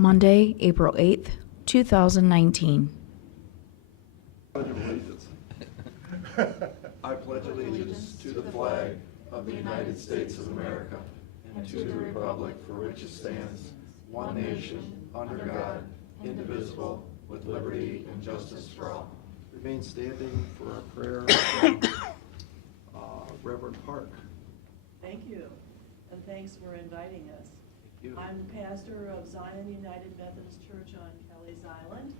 Monday, April 8th, 2019. I pledge allegiance to the flag of the United States of America and to the republic for which it stands, one nation, under God, indivisible, with liberty and justice for all. Remain standing for a prayer from Reverend Park. Thank you, and thanks for inviting us. Thank you. I'm pastor of Zion United Methodist Church on Kelly's Island,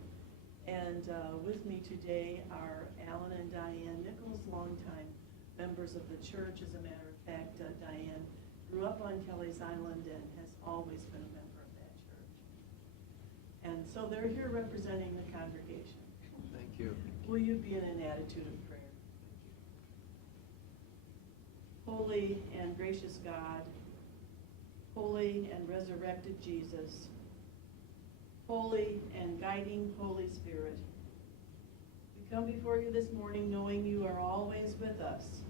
and with me today are Alan and Diane Nichols, longtime members of the church. As a matter of fact, Diane grew up on Kelly's Island and has always been a member of that church. And so they're here representing the congregation. Thank you. Will you be in an attitude of prayer? Holy and gracious God, holy and resurrected Jesus, holy and guiding Holy Spirit, we come before you this morning knowing you are always with us.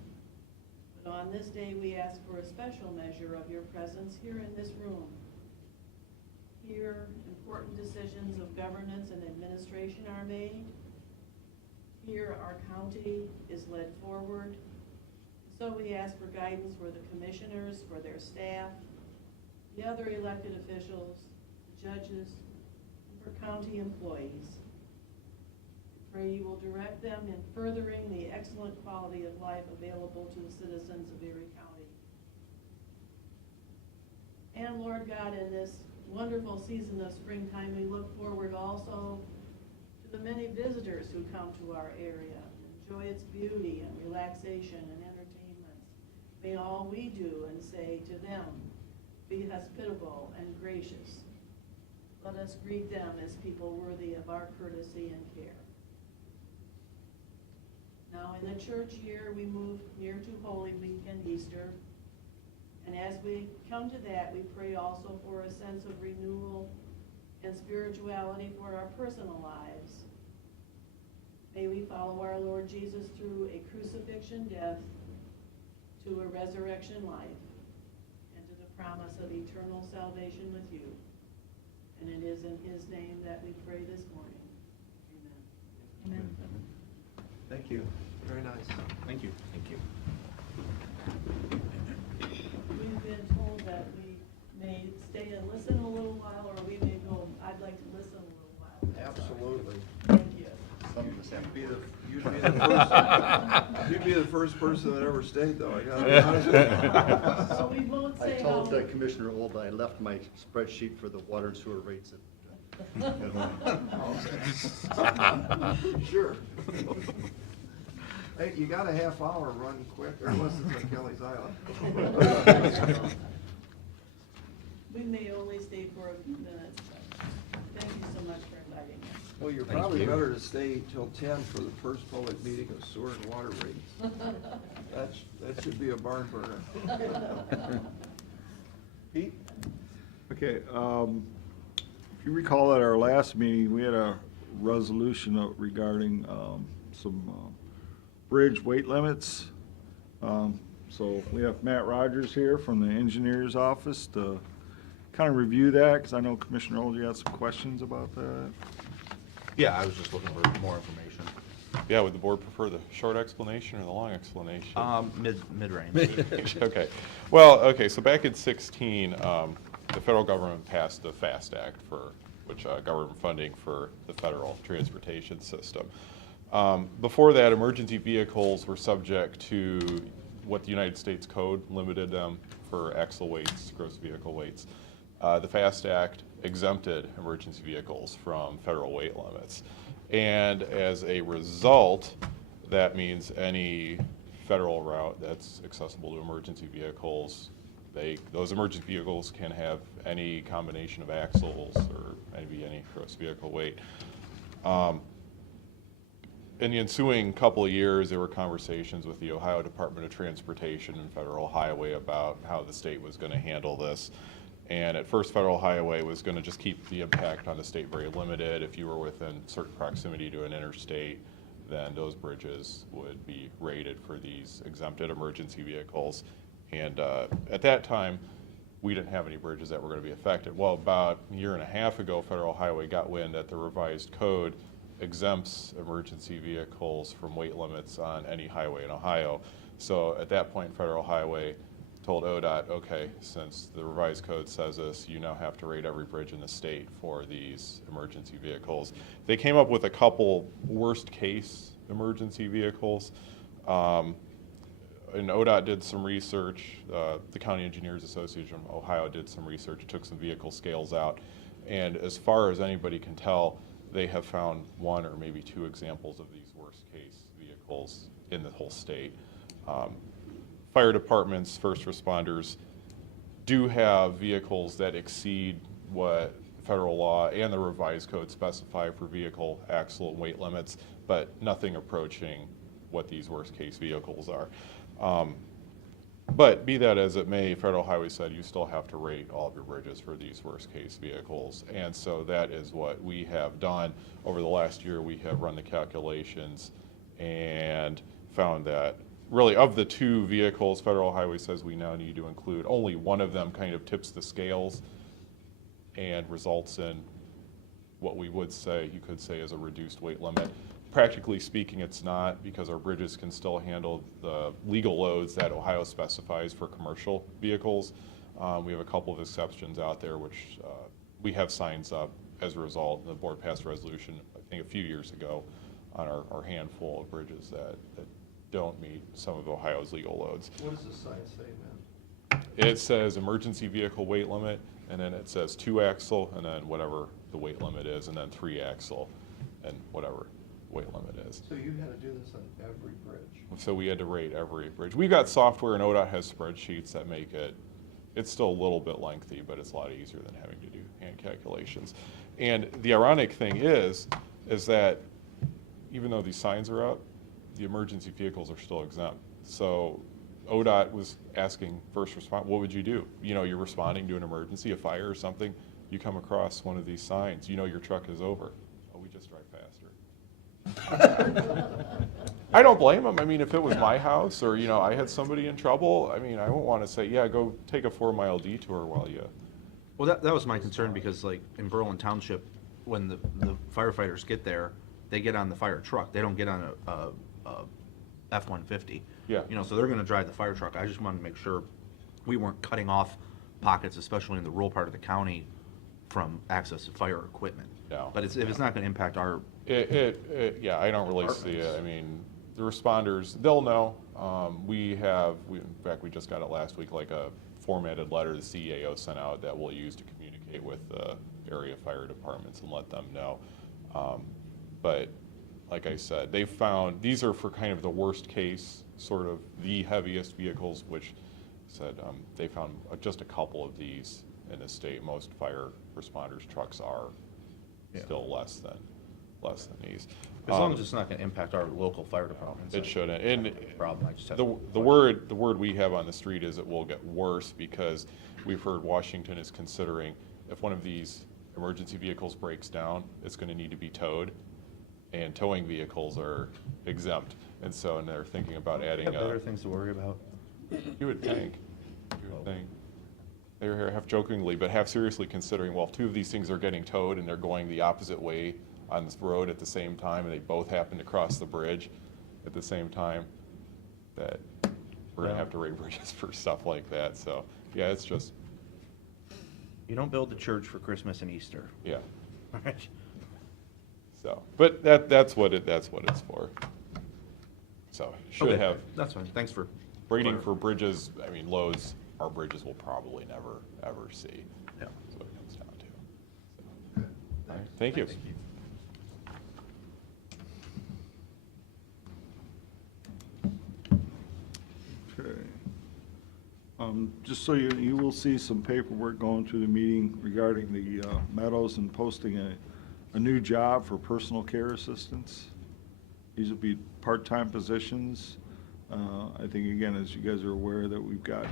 But on this day we ask for a special measure of your presence here in this room. Here, important decisions of governance and administration are made. Here, our county is led forward. So we ask for guidance for the commissioners, for their staff, the other elected officials, the judges, and for county employees. We pray you will direct them in furthering the excellent quality of life available to the citizens of Erie County. And Lord God, in this wonderful season of springtime, we look forward also to the many visitors who come to our area, enjoy its beauty and relaxation and entertainment. May all we do and say to them be hospitable and gracious. Let us greet them as people worthy of our courtesy and care. Now in the church year, we move near to Holy Week and Easter. And as we come to that, we pray also for a sense of renewal and spirituality for our personal lives. May we follow our Lord Jesus through a crucifixion death to a resurrection life and to the promise of eternal salvation with you. And it is in his name that we pray this morning. Amen. Amen. Thank you. Very nice. Thank you. Thank you. We've been told that we may stay and listen a little while, or we may go, I'd like to listen a little while. Absolutely. Thank you. You'd be the first person that ever stayed, though. I gotta be honest with you. So we won't I say told how. Commissioner Old I left my spreadsheet for the water and sewer rates. Sure. Hey, you got a half hour, run quick, or listen to Kelly's Island. We may only stay for a few minutes, but thank you so much for inviting us. Well, you're Thank probably you. better to stay till 10 for the first public meeting of sewer and water rates. That should be a barn burner. Pete? Okay, if you recall at our last meeting, we had a resolution regarding some bridge weight limits. So we have Matt Rogers here from the engineer's office to kind of review that, because I know Commissioner Old, you had some questions about that. Yeah, I was just looking for more information. Yeah, would the board prefer the short explanation or the long explanation? Mid-range. Okay. Well, okay, so back in 16, the federal government passed the FAST Act, for which government funding for the federal transportation system. Before that, emergency vehicles were subject to what the United States Code limited them for axle weights, gross vehicle weights. The FAST Act exempted emergency vehicles from federal weight limits. And as a result, that means any federal route that's accessible to emergency vehicles, those emergency vehicles can have any combination of axles or maybe any gross vehicle weight. In the ensuing couple of years, there were conversations with the Ohio Department of Transportation and Federal Highway about how the state was going to handle this. And at first, Federal Highway was going to just keep the impact on the state very limited. If you were within certain proximity to an interstate, then those bridges would be rated for these exempted emergency vehicles. And at that time, we didn't have any bridges that were going to be affected. Well, about a year and a half ago, Federal Highway got wind that the revised code exempts emergency vehicles from weight limits on any highway in Ohio. So at that point, Federal Highway told ODOT, okay, since the revised code says this, you now have to rate every bridge in the state for these emergency vehicles. They came up with a couple worst case emergency vehicles. And ODOT did some research, the County Engineers Association of Ohio did some research, took some vehicle scales out, and as far as anybody can tell, they have found one or maybe two examples of these worst case vehicles in the whole state. Fire departments, first responders do have vehicles that exceed what federal law and the revised code specify for vehicle axle and weight limits, but nothing approaching what these worst case vehicles are. But be that as it may, Federal Highway said you still have to rate all of your bridges for these worst case vehicles. And so that is what we have done. Over the last year, we have run the calculations and found that really of the two vehicles Federal Highway says we now need to include, only one of them kind of tips the scales and results in what we would say, you could say, is a reduced weight limit. Practically speaking, it's not, because our bridges can still handle the legal loads that Ohio specifies for commercial vehicles. We have a couple of exceptions out there, which we have signs up as a result. The board passed a resolution, I think, a few years ago on our handful of bridges that don't meet some of Ohio's legal loads. What does the sign say, man? It says emergency vehicle weight limit, and then it says 2-axle, and then whatever the weight limit is, and then 3-axle, and whatever weight limit is. So you had to do this on every bridge? So we had to rate every bridge. We've got software, and ODOT has spreadsheets that make it's still a little bit lengthy, but it's a lot easier than having to do hand calculations. And the ironic thing is that even though these signs are up, the emergency vehicles are still exempt. So ODOT was asking first respond, what would you do? You know, you're responding to an emergency, a fire or something, you come across one of these signs, you know your truck is over. Oh, we just drive faster. I don't blame them. I mean, if it was my house or, you know, I had somebody in trouble, I mean, I won't want to say, yeah, go take a 4-mile detour while you... Well, that was my concern, because like in Berlin Township, when the firefighters get there, they get on the fire truck. They don't get on a F-150. Yeah. You know, so they're going to drive the fire truck. I just wanted to make sure we weren't cutting off pockets, especially in the rural part of the county, from access to fire equipment. No. But if it's not going to impact our... Yeah, I don't really see it. I mean, the responders, they'll know. In fact, we just got it last week, like a formatted letter the CAO sent out that we'll use to communicate with the area fire departments and let them know. But like I said, they found, these are for kind of the worst case, sort of the heaviest vehicles, which said they found just a couple of these in the state. Most fire responders' trucks are still less than these. As long as it's not going to impact our local fire departments. It shouldn't. And problem. I just have the word we have on the street is it will get worse, because we've heard Washington is considering, if one of these emergency vehicles breaks down, it's going to need to be towed, and towing vehicles are exempt, and they're thinking about adding have better things to worry about. You would think. They were half jokingly, but half seriously considering, well, if two of these things are getting towed and they're going the opposite way on this road at the same time, and they both happen to cross the bridge at the same time, that we're going to have to rate bridges for stuff like that. So, yeah, it's just... You don't build the church for Christmas and Easter. Yeah. All right. So, but that's what it's for. So, should Okay, have... That's fine. Thanks for... Rating for bridges, I mean, loads, our bridges will probably never, ever see. Yeah. That's what it comes down to. So, all right, thank you. Thank you. Okay. Just so you will see some paperwork going through the meeting regarding the meadows and posting a new job for personal care assistants. These will be part-time positions. I think, again, as you guys are aware, that we've got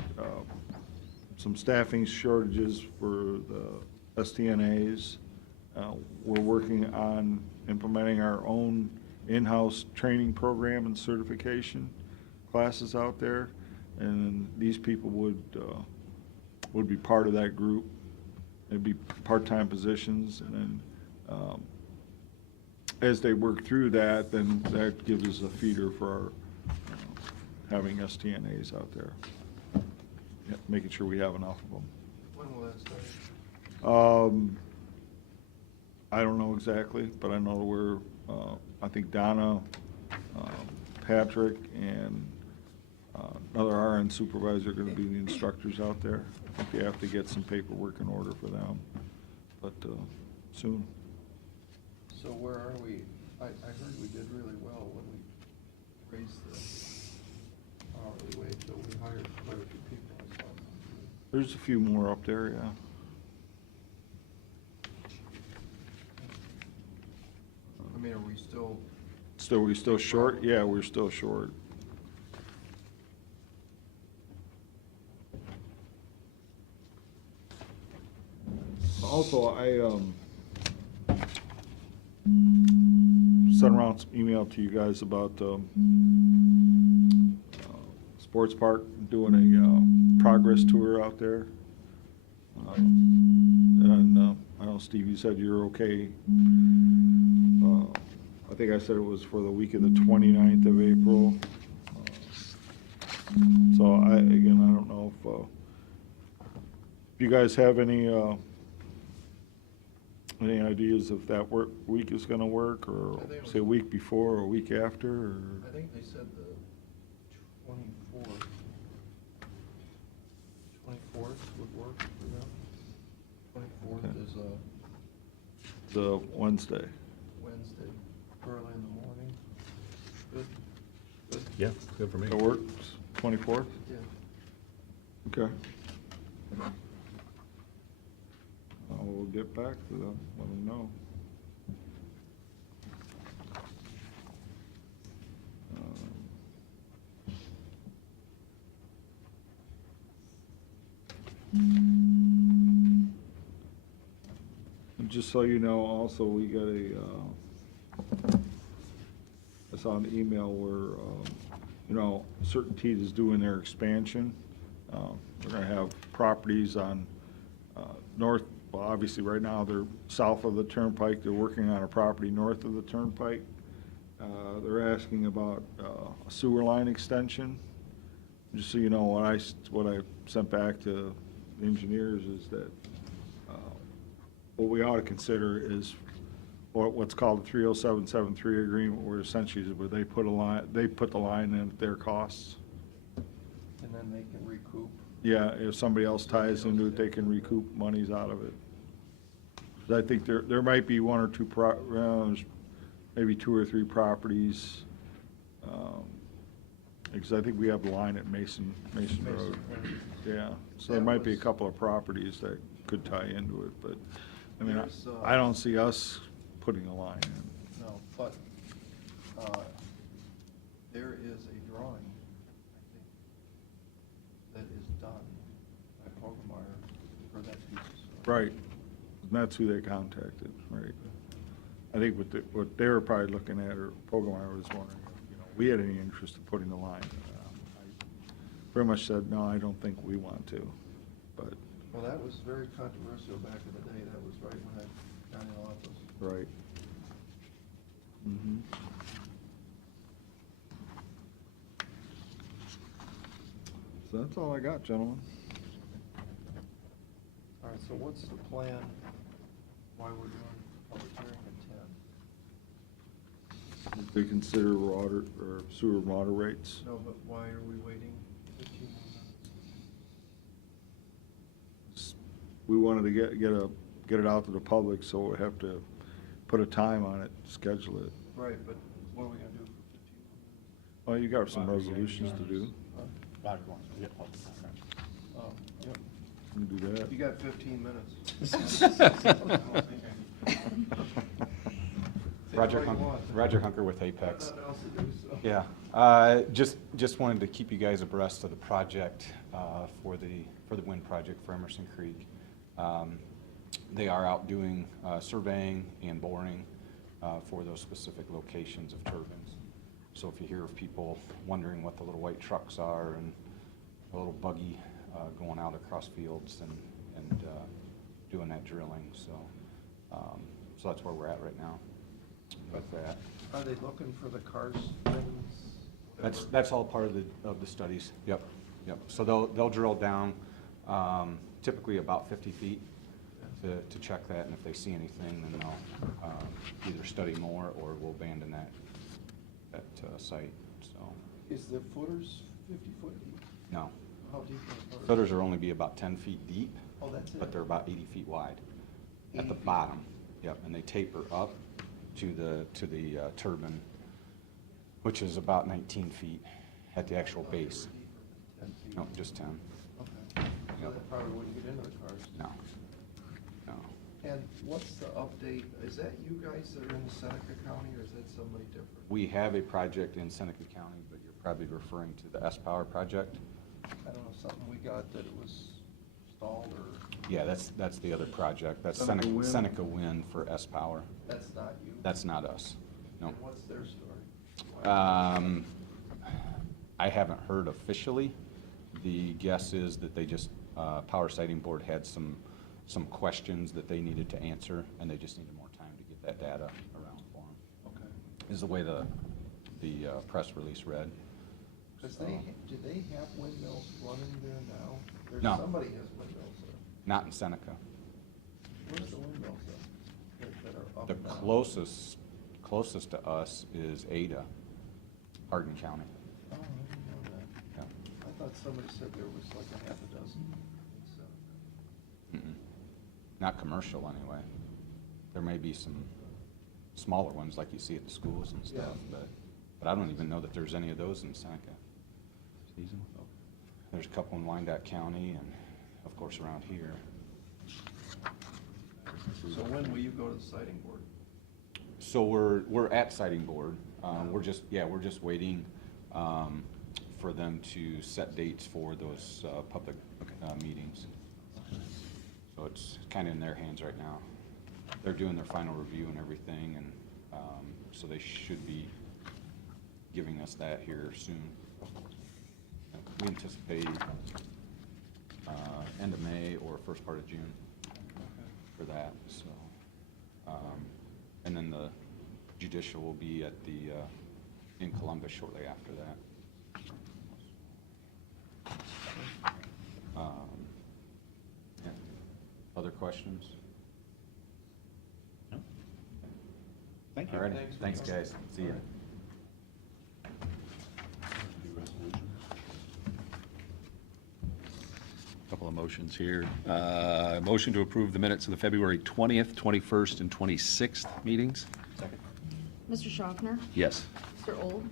some staffing shortages for the STNAs. We're working on implementing our own in-house training program and certification classes out there. And these people would would be part of that group. It'd be part-time positions, and then as they work through that, then that gives us a feeder for our having STNAs out there. Yeah, making sure we have enough of them. When will that start? I don't know exactly, but I know we're, I think Donna, Patrick, and another RN supervisor are gonna be the instructors out there. I think they have to get some paperwork in order for them, but soon. So where are we? I heard we did really well when we raised the hourly wage, so we hired quite a few people, I saw. There's a few more up there, yeah. I mean, are we still? We still short? Yeah, we're still short. Also, I sent around some email to you guys about Sports Park doing a progress tour out there. And I know, Steve, you said you're okay. I think I said it was for the week of the 29th of April. So I don't know if you guys have any ideas if that week is gonna work, or I think it was- say a week before or a week after, or? I think they said the 24th. 24th would work for them. 24th Okay. is The Wednesday. Wednesday, early in the morning. Good? Good? Yeah, good for me. That works, 24th? Yeah. Okay. We'll get back to them, let them know. And just so you know, also, we got I saw an email where, Certainty is doing their expansion. We're gonna have properties on, north, well, obviously, right now, they're south of the turnpike, they're working on a property north of the turnpike. They're asking about a sewer line extension. Just so you know, what I sent back to the engineers is that what we ought to consider is what's called the 30773 agreement, where essentially where they put the line in at their costs. And then they can recoup. Yeah, if somebody else ties into it, they can recoup monies out of it. 'Cause I think there might be one or two maybe two or three properties, because I think we have the line at Mason Road. Yeah, so there might be a couple of properties that could tie into it, but, I mean, There's, I don't see us putting a line in. No, but there is a drawing, I think, that is done by Hogemeyer for that piece of stuff. Right, and that's who they contacted, right? I think what they were probably looking at, or Pogomar was wondering, if we had any interest in putting the line. I pretty much said, no, I don't think we want to, but, Well, that was very controversial back in the day. That was right when I got in office. right. Mhm. So that's all I got, gentlemen. All right, so what's the plan, why we're doing public hearing at 10? If they consider water or sewer water rates. No, but why are we waiting 15 more minutes? We wanted to get it out to the public, so we have to put a time on it, schedule it. Right, but what are we gonna do for 15 more minutes? Well, you got some resolutions to do. Huh? Roger wants to get public comment. Oh, yep. We can do that. You got 15 minutes. Roger Hunker with Apex. Nothing else to do, so. Yeah, just wanted to keep you guys abreast of the project for the wind project for Emerson Creek. They are out doing surveying and boring for those specific locations of turbines. So if you hear of people wondering what the little white trucks are and a little buggy going out across fields and doing that drilling, so that's where we're at right now with that. Are they looking for the karst things? That's all part of the studies, yep. So they'll drill down typically about 50 feet to check that, and if they see anything, then they'll either study more or we'll abandon that site, so. Is the footers 50 foot deep? No. How deep are the footers? Footers are only be about 10 feet deep, Oh, that's it? but they're about 80 feet wide 80 at the feet bottom. Yep, and they taper up to the turbine, which is about 19 feet at the actual base. 10 feet? No, just 10. Okay. So Yep. that probably wouldn't get into the karst. No. And what's the update? Is that you guys that are in Seneca County, or is that somebody different? We have a project in Seneca County, but you're probably referring to the S-Power project. I don't know, something we got that it was stalled, or Yeah, that's the other project. That's Seneca Wind? Seneca Wind for S-Power. that's not you? That's not us. No. And what's their story? I haven't heard officially. The guess is that they just, Power Sighting Board had some questions that they needed to answer, and they just needed more time to get that data around for them. Okay. Is the way the press release read. Because So, do they have windmills running there now? There's No. somebody has windmills there. Not in Seneca. Where's the windmills that are up The now? closest to us is Ada, Hardin County. Oh, I didn't know that. Yeah. I thought somebody said there was like a half a dozen. So, Mm-mm. Not commercial, anyway. There may be some smaller ones like you see at the schools and stuff, Yeah. but I don't even know that there's any of those in Seneca. There's a couple in Wyandotte County and, of course, around here. So when will you go to the sighting board? So we're at Sighting Board. We're just waiting for them to set dates for those public meetings. So it's kind of in their hands right now. They're doing their final review and everything, and so they should be giving us that here soon. We anticipate end of May or first part of June for that, so. And then the judicial will be at in Columbus shortly after that. Yeah. Other questions? No? Thank you. All right, Thanks for thanks, coming. guys. See ya. Couple of motions here. Motion to approve the minutes of the February 20th, 21st, and 26th meetings. Second. Mr. Schaffner? Yes. Mr. Old?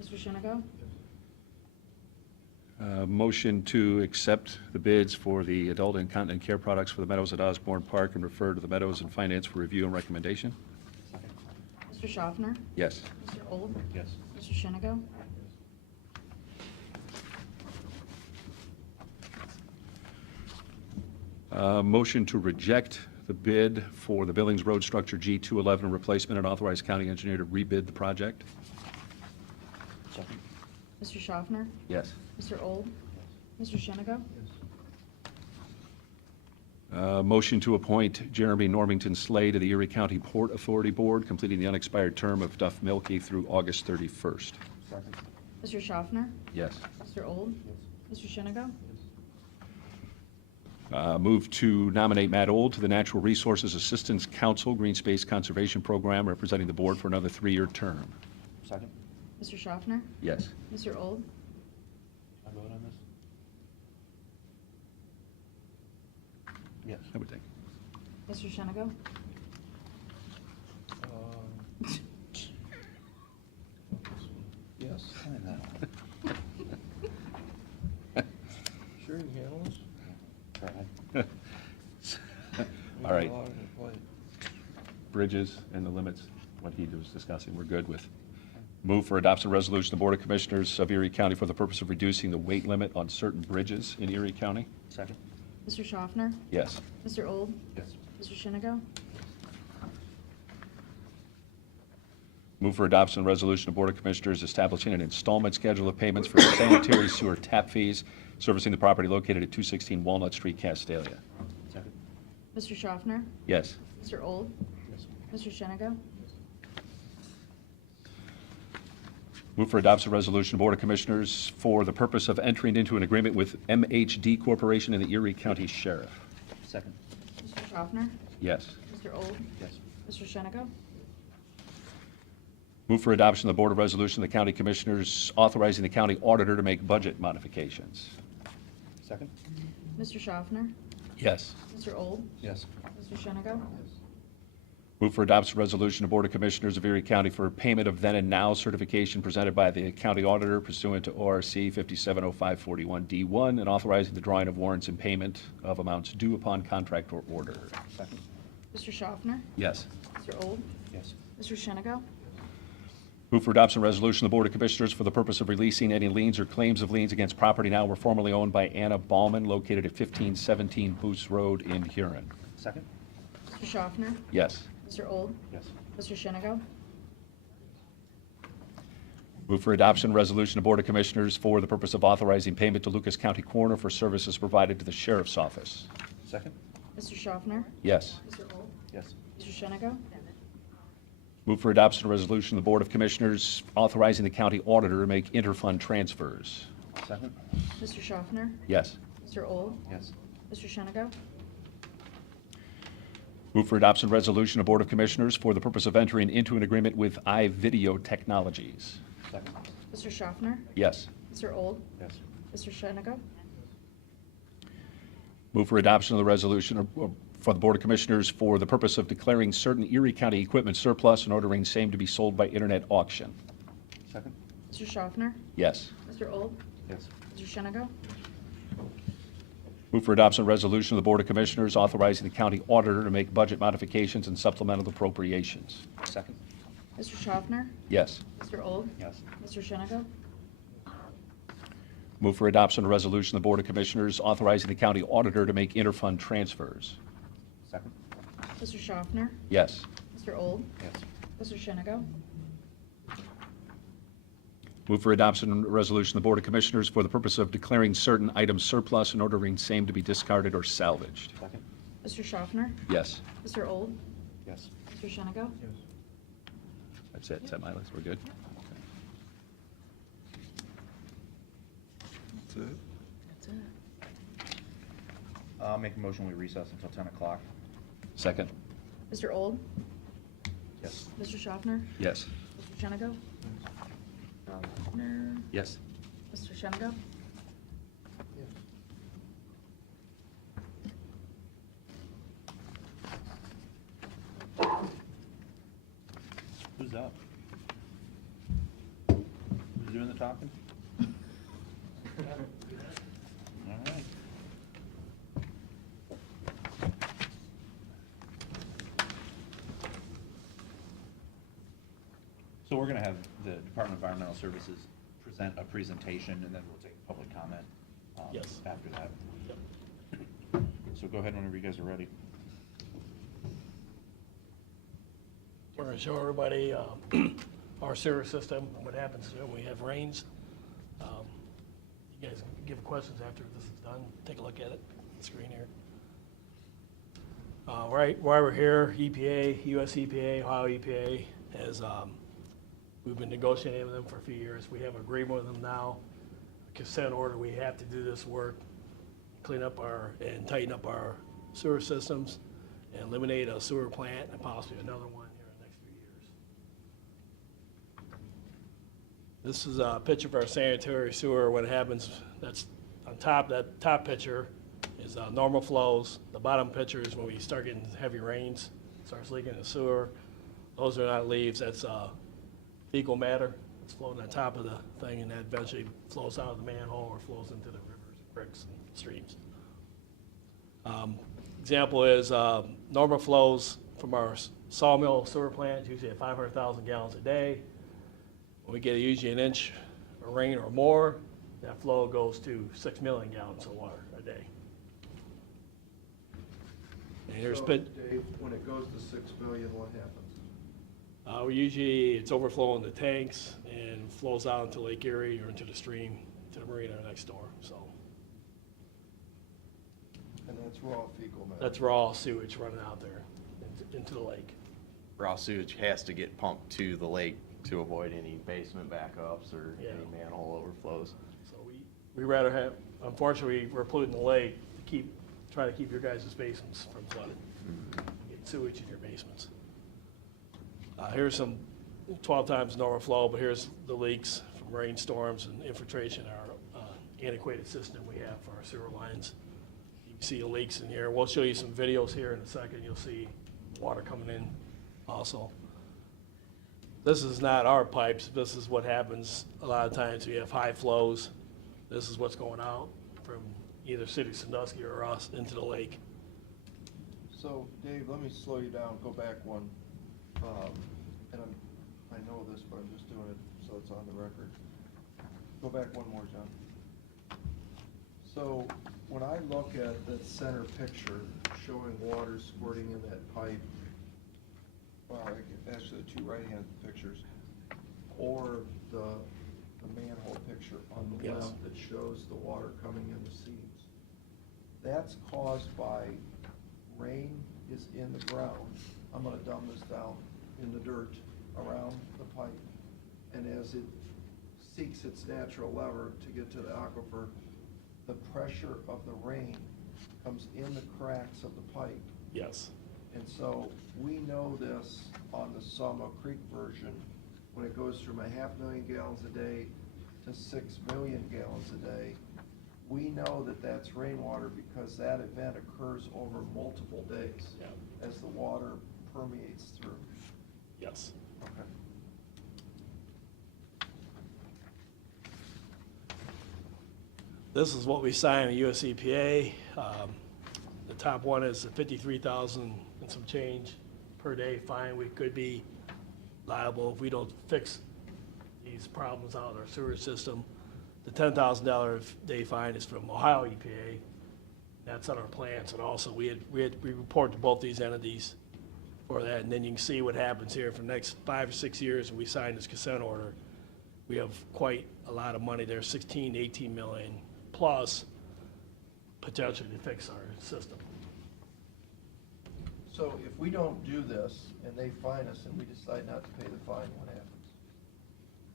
Mr. Shenigo? Motion to accept the bids for the adult incontinent care products for the Meadows at Osborne Park and refer to the Meadows and Finance for review and recommendation. Mr. Schaffner? Yes. Mr. Old? Yes. Mr. Shenigo? Motion to reject the bid for the Billings Road Structure G211 replacement and authorize county engineer to rebid the project. Mr. Schaffner? Yes. Mr. Old? Mr. Shenigo? Motion to appoint Jeremy Normington Slay to the Erie County Port Authority Board, completing the unexpired term of Duff Milkey through August 31st. Mr. Schaffner? Yes. Mr. Old? Mr. Shenigo? Move to nominate Matt Old to the Natural Resources Assistance Council Green Space Conservation Program, representing the board for another 3-year term. Second. Mr. Schaffner? Yes. Mr. Old? I vote on this? Yes. I would think. Mr. Shenigo? Yes? Sure you can handle this? All right. We got a lot on your plate. Bridges and the limits, what he was discussing, we're good with. Move for adoption resolution, the Board of Commissioners of Erie County for the purpose of reducing the weight limit on certain bridges in Erie County. Second. Mr. Schaffner? Yes. Mr. Old? Yes. Mr. Shenigo? Move for adoption resolution, the Board of Commissioners establishing an installment schedule of payments for sanitary sewer tap fees servicing the property located at 216 Walnut Street, Castalia. Mr. Schaffner? Yes. Mr. Old? Mr. Shenigo? Move for adoption of resolution, Board of Commissioners, for the purpose of entering into an agreement with MHD Corporation and the Erie County Sheriff. Second. Mr. Schaffner? Yes. Mr. Old? Yes. Mr. Shenigo? Move for adoption of the Board of Resolution of the County Commissioners authorizing the county auditor to make budget modifications. Second. Mr. Schaffner? Yes. Mr. Old? Yes. Mr. Shenigo? Move for adoption of resolution of Board of Commissioners of Erie County for payment of then and now certification presented by the county auditor pursuant to ORC 570541D1 and authorizing the drawing of warrants and payment of amounts due upon contract or order. Second. Mr. Schaffner? Yes. Mr. Old? Yes. Mr. Shenigo? Move for adoption of resolution of the Board of Commissioners for the purpose of releasing any liens or claims of liens against property now or formerly owned by Anna Ballman located at 1517 Booth Road in Huron. Second. Mr. Schaffner? Yes. Mr. Old? Yes. Mr. Shenigo? Move for adoption resolution of Board of Commissioners for the purpose of authorizing payment to Lucas County Coroner for services provided to the Sheriff's Office. Second. Mr. Schaffner? Yes. Mr. Old? Yes. Mr. Shenigo? Move for adoption of resolution of the Board of Commissioners authorizing the county auditor to make interfund transfers. Second. Mr. Schaffner? Yes. Mr. Old? Yes. Mr. Shenigo? Move for adoption of resolution of Board of Commissioners for the purpose of entering into an agreement with iVideo Technologies. Second. Mr. Schaffner? Yes. Mr. Old? Yes. Mr. Shenigo? Move for adoption of the resolution for the Board of Commissioners for the purpose of declaring certain Erie County equipment surplus and ordering same to be sold by internet auction. Second. Mr. Schaffner? Yes. Mr. Old? Yes. Mr. Shenigo? Move for adoption of resolution of the Board of Commissioners authorizing the county auditor to make budget modifications and supplemental appropriations. Second. Mr. Schaffner? Yes. Mr. Old? Yes. Mr. Shenigo? Move for adoption of resolution of the Board of Commissioners authorizing the county auditor to make interfund transfers. Second. Mr. Schaffner? Yes. Mr. Old? Yes. Mr. Shenigo? Move for adoption of resolution of the Board of Commissioners for the purpose of declaring certain items surplus and ordering same to be discarded or salvaged. Second. Mr. Schaffner? Yes. Mr. Old? Yes. Mr. Shenigo? That's it. Is that my list? We're good? That's it. That's it. I'll make a motion, we recess until 10 o'clock. Second? Mr. Old? Yes. Mr. Schaffner? Yes. Mr. Shenigo? Schaffner? Yes. Mr. Shenigo? Who's up? Who's doing the talking? All right. So we're gonna have the Department of Environmental Services present a presentation, and then we'll take public comment. Yes. After that. So go ahead whenever you guys are ready. We're going to show everybody our sewer system, what happens when we have rains. You guys can give questions after this is done. Take a look at it, screen here. Right, while we're here, EPA, US EPA, Ohio EPA has, we've been negotiating with them for a few years. We have an agreement with them now. Consent order, we have to do this work, clean up and tighten up our sewer systems and eliminate a sewer plant and possibly another one here in the next few years. This is a picture of our sanitary sewer. What happens, that's on top, that top picture is normal flows. The bottom picture is when we start getting heavy rains, starts leaking in the sewer. Those are not leaves, that's fecal matter. It's floating on top of the thing, and that eventually flows out of the manhole or flows into the rivers, creeks, and streams. Example is normal flows from our sawmill sewer plant, usually at 500,000 gallons a day. When we get usually an inch of rain or more, that flow goes to 6 million gallons of water a day. And here's So, Dave, when it goes to 6 million, what happens? Usually it's overflowing the tanks and flows out into Lake Erie or into the stream, to the marina next door, so. That's raw fecal matter. That's raw sewage running out there into the lake. Raw sewage has to get pumped to the lake to avoid any basement backups or Yeah. any manhole overflows. So we rather have, unfortunately, we're polluting the lake to try to keep your guys' basements from flooding. Get sewage in your basements. Here's some 12 times normal flow, but here's the leaks from rainstorms and infiltration, our antiquated system we have for our sewer lines. You can see the leaks in here. We'll show you some videos here in a second. You'll see water coming in also. This is not our pipes. This is what happens a lot of times. We have high flows. This is what's going out from either City of Sandusky or us into the lake. So, Dave, let me slow you down, go back one. And I know this, but I'm just doing it so it's on the record. Go back one more, John. So, when I look at the center picture showing water squirting in that pipe, well, actually the two right-hand pictures, or the manhole picture on the Yes. left that shows the water coming in the seams, that's caused by rain is in the ground. I'm gonna dumb this down, in the dirt around the pipe. And as it seeks its natural lever to get to the aquifer, the pressure of the rain comes in the cracks of the pipe. Yes. And so we know this on the Sawmill Creek version, when it goes from 500,000 gallons a day to 6 million gallons a day. We know that that's rainwater because that event occurs over multiple days Yeah. as the water permeates through. Yes. Okay. This is what we signed with US EPA. The top one is the 53,000 and some change per day fine. We could be liable if we don't fix these problems out in our sewer system. The $10,000 a day fine is from Ohio EPA. That's on our plans, and also we report to both these entities for that, and then you can see what happens here for the next 5 or 6 years. When we sign this consent order, we have quite a lot of money there, 16 to 18 million plus potentially to fix our system. So if we don't do this and they fine us and we decide not to pay the fine, what happens?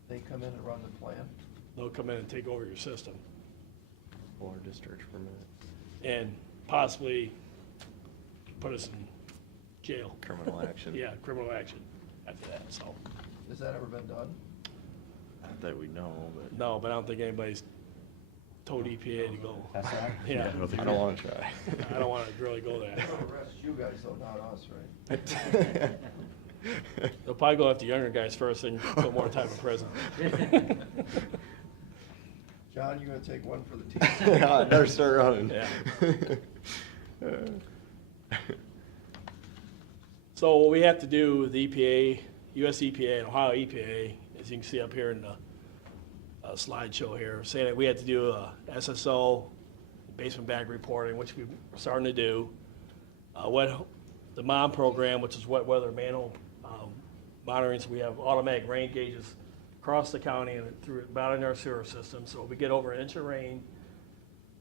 They come in and run the plant? They'll come in and take over your system Or discharge permit. and possibly put us in jail. Criminal action. Yeah, criminal action after that, so. Has that ever been done? Not that we know, but. No, but I don't think anybody's told EPA to go. That's that? Yeah, I don't wanna try. I don't wanna really go there. They'll arrest you guys though, not us, right? They'll probably go after younger guys first and put more time in prison. John, you gonna take one for the team? I better start running. Yeah. So what we have to do with EPA, US EPA and Ohio EPA, as you can see up here in the slideshow here, saying that we had to do a SSO, basement bag reporting, which we're starting to do. The MOM program, which is wet weather manhole monitoring, so we have automatic rain gauges across the county and through about in our sewer system. So if we get over an inch of rain,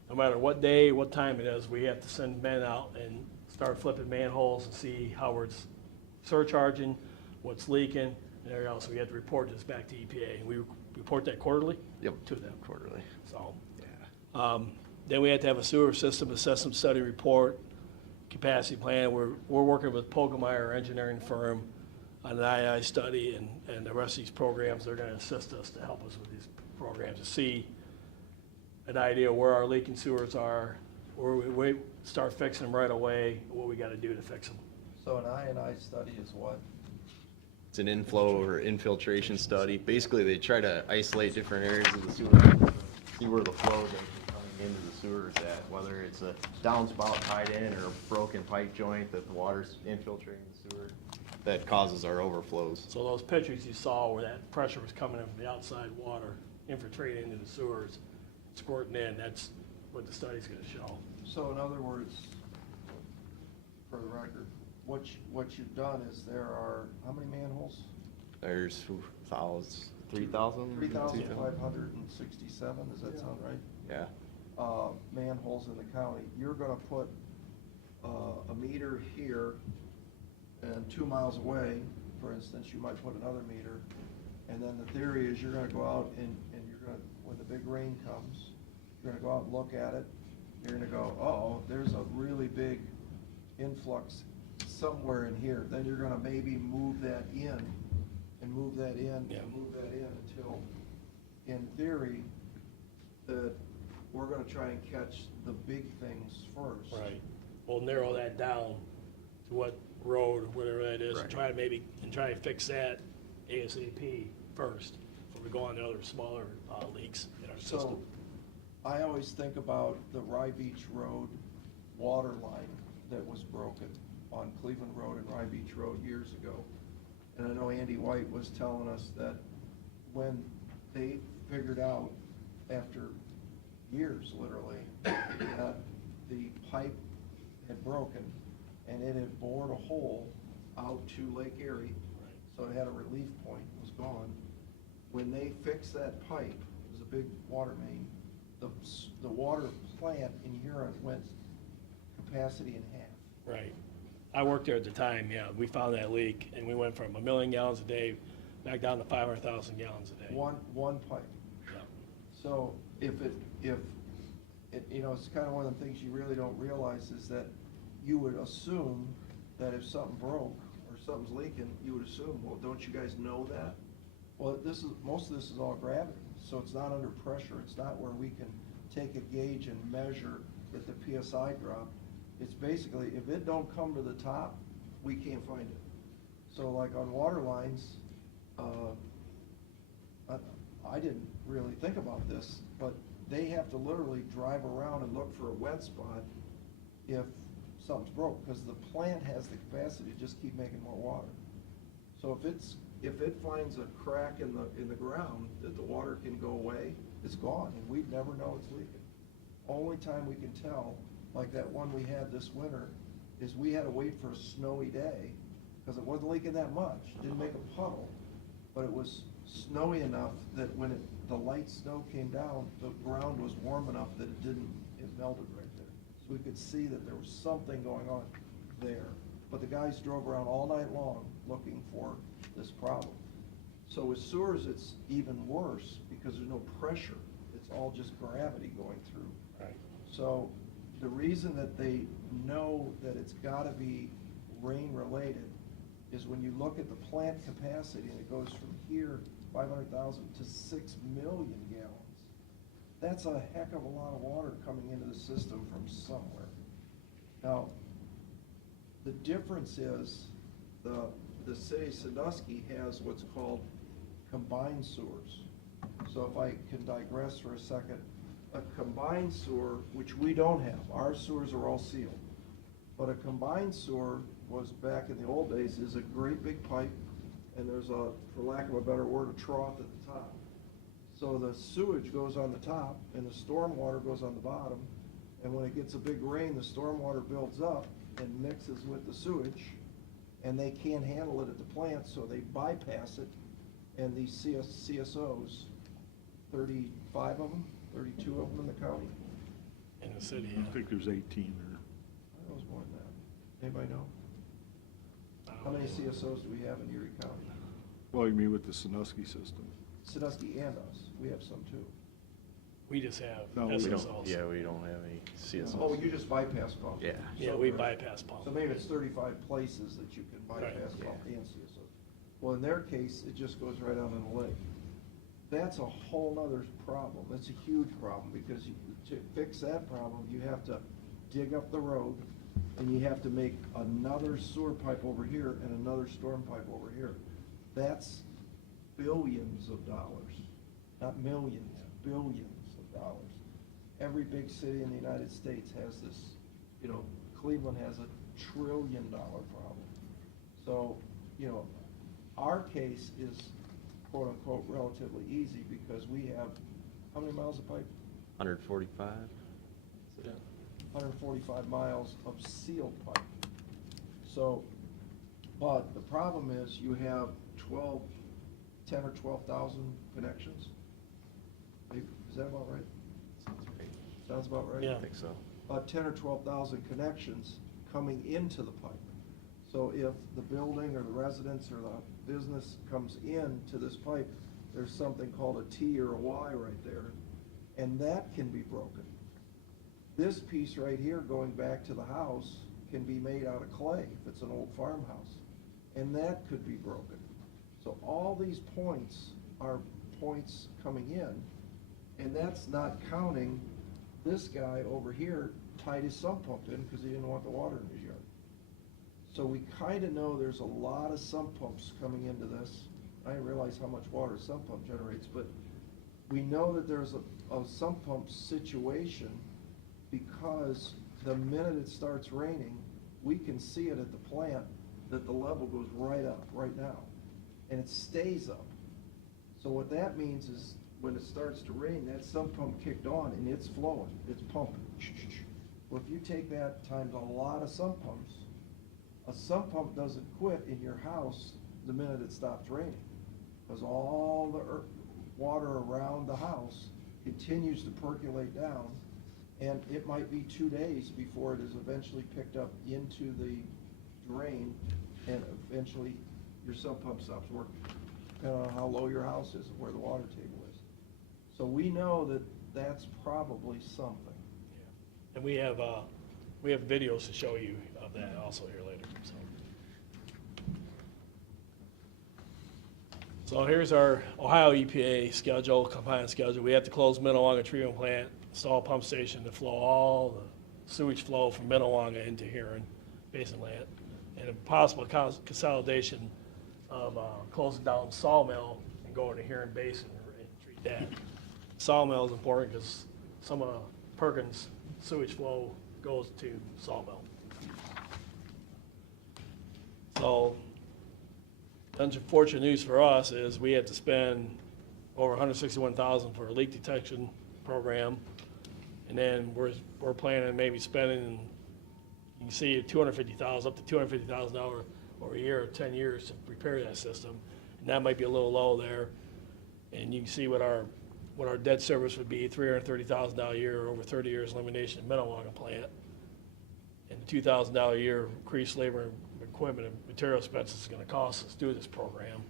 no matter what day, what time it is, we have to send men out and start flipping manholes and see how we're surcharging, what's leaking, and everything else. We have to report this back to EPA, and we report that quarterly. Yep. To them. Quarterly. So, Yeah. then we have to have a sewer system assessment study report, capacity plan. We're working with Pogemeyer, our engineering firm, on an II study, and the rest of these programs, they're gonna assist us to help us with these programs to see an idea where our leaking sewers are, where we start fixing them right away, what we gotta do to fix them. So an I study is what? It's an inflow or infiltration study. Basically, they try to isolate different areas of the sewer, see where the flows are coming into the sewers at, whether it's a downspout tied in or a broken pipe joint that the water's infiltrating the sewer that causes our overflows. So those pictures you saw where that pressure was coming in from the outside water, infiltrating into the sewers, squirting in, that's what the study's gonna show. So in other words, for the record, what you've done is there are, how many manholes? There's 3,000? 3,567, does that sound right? Yeah. Manholes in the county. You're gonna put a meter here, and 2 miles away, for instance, you might put another meter. And then the theory is you're gonna go out and you're gonna, when the big rain comes, you're gonna go out and look at it. You're gonna go, uh-oh, there's a really big influx somewhere in here. Then you're gonna maybe move that in, and move that in, Yeah. and move that in until, in theory, that we're gonna try and catch the big things first. Right. We'll narrow that down to what road, or whatever that is, and Right. try to fix that ASAP first, before we go on to other smaller leaks in our So, system. I always think about the Rye Beach Road water line that was broken on Cleveland Road and Rye Beach Road years ago. And I know Andy White was telling us that when they figured out, after years literally, that the pipe had broken and it had bored a hole out to Lake Erie, so it had a relief point, it was gone. When they fixed that pipe, it was a big water main, the water plant in Huron went capacity in half. Right. I worked there at the time, yeah. We found that leak, and we went from 1 million gallons a day back down to 500,000 gallons a day. One pipe. Yeah. So if it, you know, it's kind of one of the things you really don't realize is that you would assume that if something broke or something's leaking, you would assume, well, don't you guys know that? Well, most of this is all gravity, so it's not under pressure. It's not where we can take a gauge and measure that the PSI dropped. It's basically, if it don't come to the top, we can't find it. So like on water lines, I didn't really think about this, but they have to literally drive around and look for a wet spot if something's broke, because the plant has the capacity to just keep making more water. So if it finds a crack in the ground that the water can go away, it's gone, and we'd never know it's leaking. Only time we can tell, like that one we had this winter, is we had to wait for a snowy day, because it wasn't leaking that much, it didn't make a puddle, but it was snowy enough that when the light snow came down, the ground was warm enough that it melted right there. So we could see that there was something going on there. But the guys drove around all night long looking for this problem. So with sewers, it's even worse because there's no pressure. It's all just gravity going through. Right. So the reason that they know that it's gotta be rain related is when you look at the plant capacity and it goes from here, 500,000 to 6 million gallons. That's a heck of a lot of water coming into the system from somewhere. Now, the difference is the city of Sandusky has what's called combined sewers. So if I can digress for a second, a combined sewer, which we don't have, our sewers are all sealed. But a combined sewer was, back in the old days, is a great big pipe, and there's a, for lack of a better word, a trough at the top. So the sewage goes on the top, and the storm water goes on the bottom, and when it gets a big rain, the storm water builds up and mixes with the sewage, and they can't handle it at the plant, so they bypass it, and these CSOs, 35 of them, 32 of them in the county. In the city, I think there's 18 there. I know it's more than that. Anybody know? How many CSOs do we have in Erie County? Well, you mean with the Sandusky system? Sandusky and us, we have some too. We just have No, we We SSLs. don't, yeah, we don't have any CSOs. Oh, you just bypass pump? Yeah. Yeah, we bypass pump. So maybe it's 35 places that you can bypass Right. pump and CSO. Well, in their case, it just goes right out in the lake. That's a whole nother problem. That's a huge problem, because to fix that problem, you have to dig up the road, and you have to make another sewer pipe over here and another storm pipe over here. That's billions of dollars, not millions, billions of dollars. Every big city in the United States has this, you know, Cleveland has $1 trillion problem. So, you know, our case is quote unquote relatively easy because we have, how many miles of pipe? 145? Yeah. 145 miles of sealed pipe. So, but the problem is you have 10 or 12,000 connections. Is that about right? Sounds right. Sounds about right? Yeah. I think so. About 10 or 12,000 connections coming into the pipe. So if the building or the residence or the business comes into this pipe, there's something called a T or a Y right there, and that can be broken. This piece right here going back to the house can be made out of clay if it's an old farmhouse, and that could be broken. So all these points are points coming in, and that's not counting this guy over here tied his sump pump in because he didn't want the water in his yard. So we kind of know there's a lot of sump pumps coming into this. I didn't realize how much water a sump pump generates, but we know that there's a sump pump situation because the minute it starts raining, we can see it at the plant that the level goes right up right now, and it stays up. So what that means is when it starts to rain, that sump pump kicked on and it's flowing, it's pumping. Well, if you take that times a lot of sump pumps, a sump pump doesn't quit in your house the minute it stops raining, because all the water around the house continues to percolate down, and it might be 2 days before it is eventually picked up into the drain, and eventually your sump pump stops working, depending on how low your house is and where the water table is. So we know that that's probably something. And we have videos to show you of that also here later, so. So here's our Ohio EPA schedule, compliance schedule. We have to close Minnewanka treatment plant, install a pump station to flow all the sewage flow from Minnewanka into Huron Basin Land, and a possible consolidation of closing down Sawmill and going to Huron Basin and treat that. Sawmill is important because some of Perkins' sewage flow goes to Sawmill. So, unfortunate news for us is we had to spend over $161,000 for a leak detection program, and then we're planning on maybe spending, you can see $250,000 up to $250,000 over a year or 10 years to repair that system, and that might be a little low there. And you can see what our debt service would be, $330,000 a year over 30 years elimination of Minnewanka plant, and $2,000 a year increased labor and equipment and material expenses is going to cost us to do this program.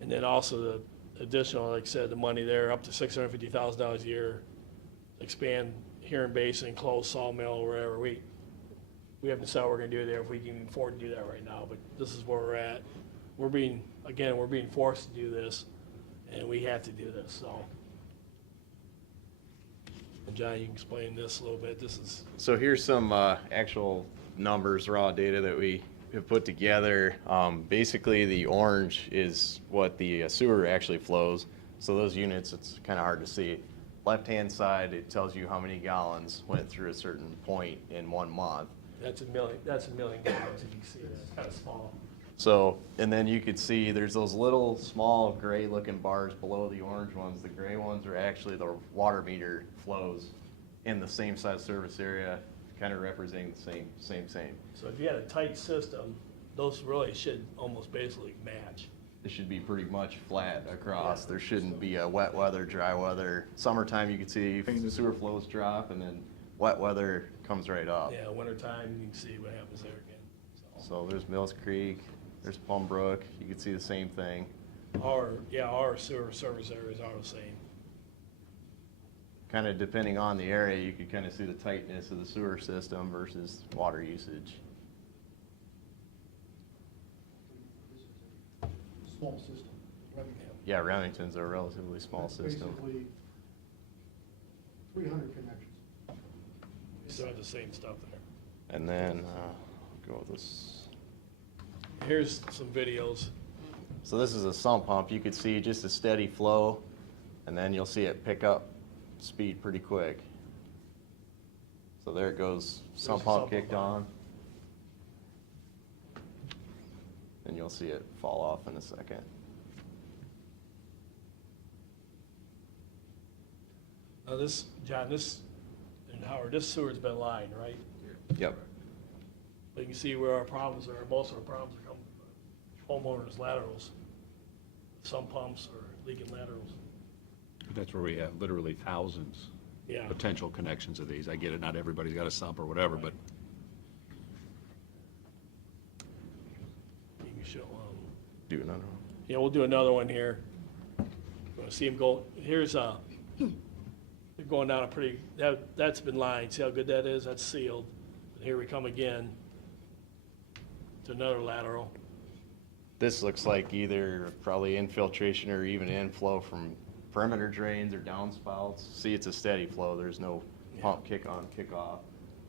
And then also the additional, like I said, the money there up to $650,000 a year, expand Huron Basin, close Sawmill, or wherever. We haven't decided what we're going to do there, if we can afford to do that right now, but this is where we're at. We're being forced to do this, and we have to do this, so. And John, you can explain this a little bit. So here's some actual numbers, raw data that we have put together. Basically, the orange is what the sewer actually flows. So those units, it's kind of hard to see. Left-hand side, it tells you how many gallons went through a certain point in 1 month. That's a million gallons, as you can see. It's kind of small. So, and then you could see there's those little small gray looking bars below the orange ones. The gray ones are actually the water meter flows in the same size service area, kind of representing the same. So if you had a tight system, those really should almost basically match. It should be pretty much flat across. There shouldn't be a wet weather, dry weather. Summertime, you can see the sewer flows drop, and then wet weather comes right up. Yeah, wintertime, you can see what happens there again. So there's Mills Creek, there's Plum Brook. You can see the same thing. Our sewer service areas are the same. Kind of depending on the area, you could kind of see the tightness of the sewer system versus water usage. Small system. Remington. Yeah, Remington's a relatively small That's system. Basically, 300 connections. We still have the same stuff there. And then, go with this. Here's some videos. So this is a sump pump. You could see just a steady flow, and then you'll see it pick up speed pretty quick. So there it goes, sump pump kicked on. And you'll see it fall off in a second. Now this, John, and Howard, this sewer's been lined, right? Yep. But you can see where our problems are. Most of our problems are coming from homeowners' laterals, sump pumps or leaking laterals. That's where we have literally thousands Yeah. potential connections of these. I get it, not everybody's got a sump or whatever, but show, Do another one. yeah, we'll do another one here. We'll see them go, here's, they're going down a pretty, that's been lined, see how good that is? That's sealed. And here we come again to another lateral. This looks like either probably infiltration or even inflow from perimeter drains or downspouts. See, it's a steady flow. There's no pump kick on, kick off,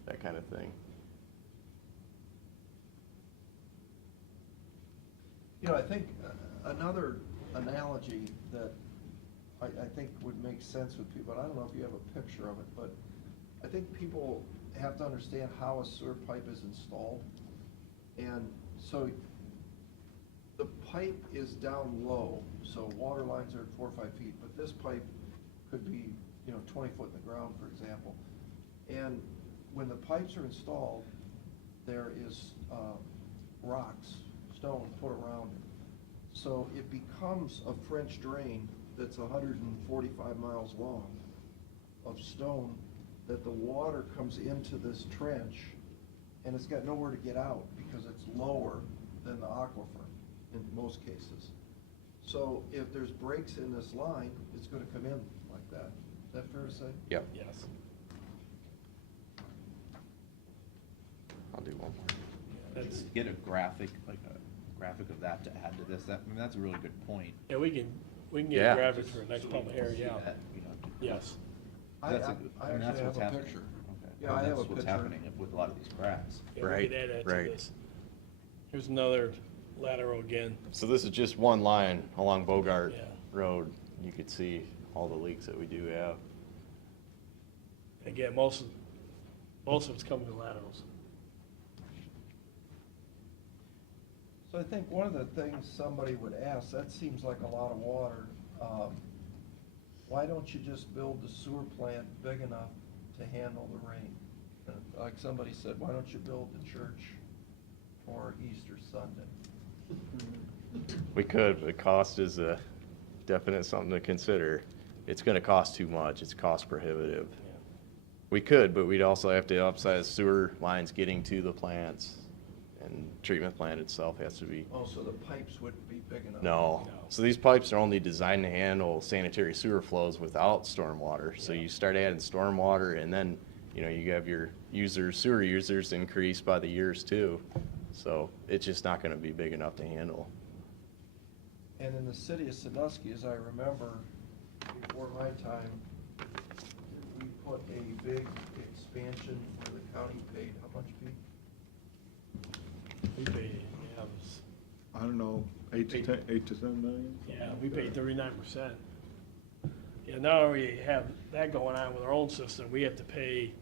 that kind of thing. You know, I think another analogy that I think would make sense with people, and I don't know if you have a picture of it, but I think people have to understand how a sewer pipe is installed. And so the pipe is down low, so water lines are at 4 or 5 feet, but this pipe could be, 20 foot in the ground, for example. And when the pipes are installed, there is rocks, stone put around it. So it becomes a French drain that's 145 miles long of stone that the water comes into this trench, and it's got nowhere to get out because it's lower than the aquifer in most cases. So if there's breaks in this line, it's going to come in like that. Is that fair to say? Yep. Yes. I'll do one more. That's, Get a graphic, like a graphic of that to add to this. That's a really good point. yeah, we can get Yeah. graphics for the next public hearing, yeah. That, you know, Yes. I that's actually that's have what's a happening. picture. Okay. Yeah, I have a That's what's picture. happening with a lot of these cracks. Yeah, we Right, can add that to right. this. Here's another lateral again. So this is just one line along Bogart Yeah. Road. You could see all the leaks that we do have. Again, most of it's coming to laterals. So I think one of the things somebody would ask, that seems like a lot of water. Why don't you just build the sewer plant big enough to handle the rain? Like somebody said, why don't you build the church for Easter Sunday? We could, but cost is a definite something to consider. It's gonna cost too much. It's cost prohibitive. Yeah. We could, but we'd also have to upsize sewer lines getting to the plants, and treatment plant itself has to be. Oh, so the pipes wouldn't be big enough? No. No. So these pipes are only designed to handle sanitary sewer flows without stormwater. So Yeah. you start adding stormwater, and then, you have your users, sewer users increase by the years too. So it's just not gonna be big enough to handle. And in the city of Sandusky, as I remember, before my time, we put a big expansion where the county paid how much, Pete? We paid, yeah, it was, I don't know, 8 to 10 million? yeah, we paid 39%. Yeah, not only have that going on with our own system, we have to pay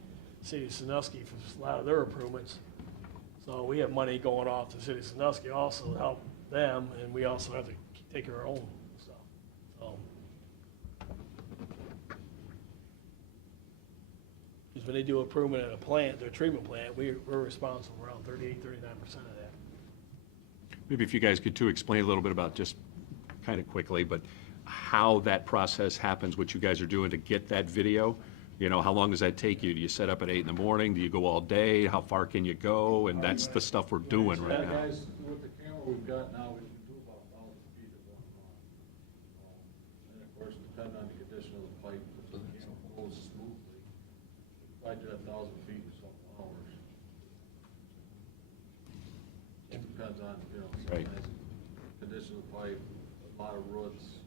City of Sandusky for a lot of their improvements. So we have money going off to City of Sandusky also to help them, and we also have to take care of our own stuff. So, because when they do improvement at a plant, their treatment plant, we're responsible for around 38-39% of that. Maybe if you guys could too explain a little bit about, just kind of quickly, but how that process happens, what you guys are doing to get that video. How long does that take you? Do you set up at 8 in the morning? Do you go all day? How far can you go? And that's the stuff we're doing right now. Guys, with the camera we've got now, we can do about 1,000 feet at one time. And of course, depending on the condition of the pipe, if the camera flows smoothly, I do 1,000 feet in some hours. It depends on, Right. sometimes condition of the pipe, a lot of roots,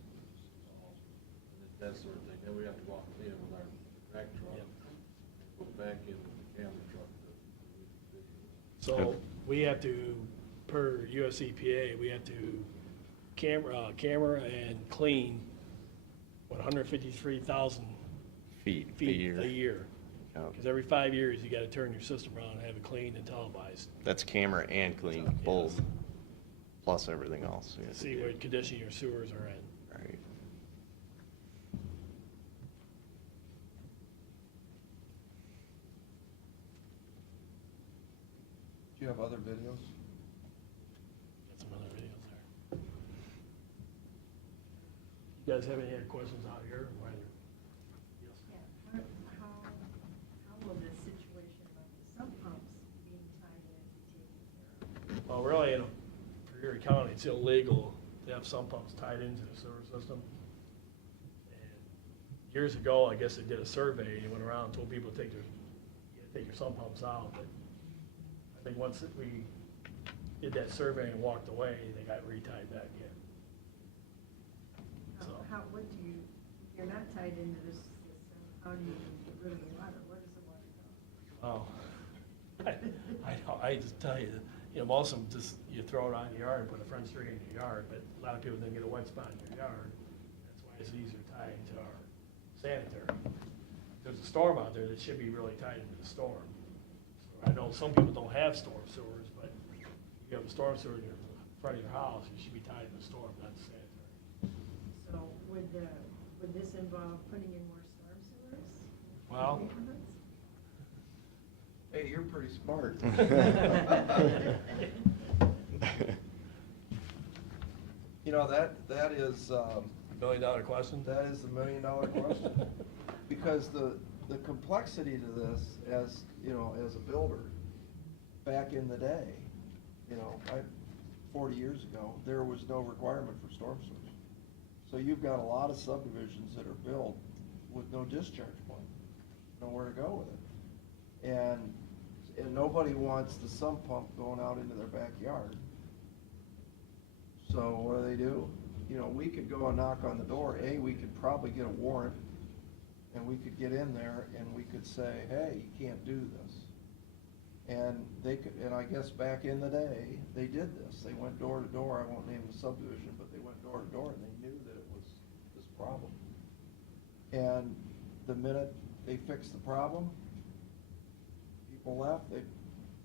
and that sort of thing. Then we have to go out and clean it with our vac truck, Yep. go back in with the camera truck to So we have to, per US EPA, we have to camera and clean 153,000 Feet a feet year. a year. Yep. Because every 5 years, you gotta turn your system around and have it cleaned and televised. That's camera and clean, both, plus everything else. we have to See do. what condition your sewers are in. Right. Do you have other videos? Got some other videos there. You guys have any other questions out here? Yes. Yeah, how will this situation of the sump pumps being tied in be taken care of? Well, we're only in a for Erie County, it's illegal to have sump pumps tied into the sewer system. And years ago, I guess they did a survey, and went around and told people to take your sump pumps out, but I think once we did that survey and walked away, they got retied back in. So, What do you, if you're not tied into this system, how do you get rid of the water? Where does the water go? I just tell you, most of them just, you throw it on your yard and put a French drain in your yard, but a lot of people didn't get a wet spot in your yard. That's why it's easier tied to our sanitary. There's a storm out there that should be really tied into the storm. So I know some people don't have storm sewers, but if you have a storm sewer in front of your house, you should be tied to the storm, not the sanitary. So would this involve putting in more storm sewers? Well, Neighborhoods? Hey, you're pretty smart. You know, that is, $1 million question? that is the $1 million question. Because the complexity to this, as, as a builder, back in the day, 40 years ago, there was no requirement for storm sewers. So you've got a lot of subdivisions that are built with no discharge point, nowhere to go with it. And nobody wants the sump pump going out into their backyard. So what do? We could go and knock on the door. We could probably get a warrant, and we could get in there and we could say, hey, you can't do this. And they could, and I guess back in the day, they did this. They went door to door. I won't name the subdivision, but they went door to door, and they knew that it was this problem. And the minute they fixed the problem, people left. They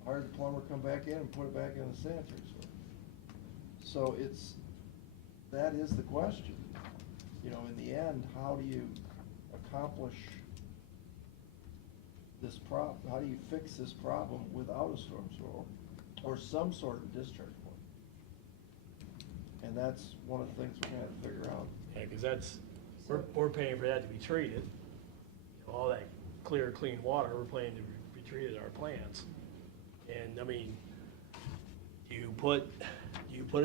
hired the plumber, come back in and put it back in the sanitary sewer. So that is the question. In the end, how do you accomplish this problem? How do you fix this problem without a storm sewer or some sort of discharge point? And that's one of the things we're gonna have to figure out. Yeah, because we're paying for that to be treated. All that clear, clean water, we're paying to be treated at our plants. And, I mean, you put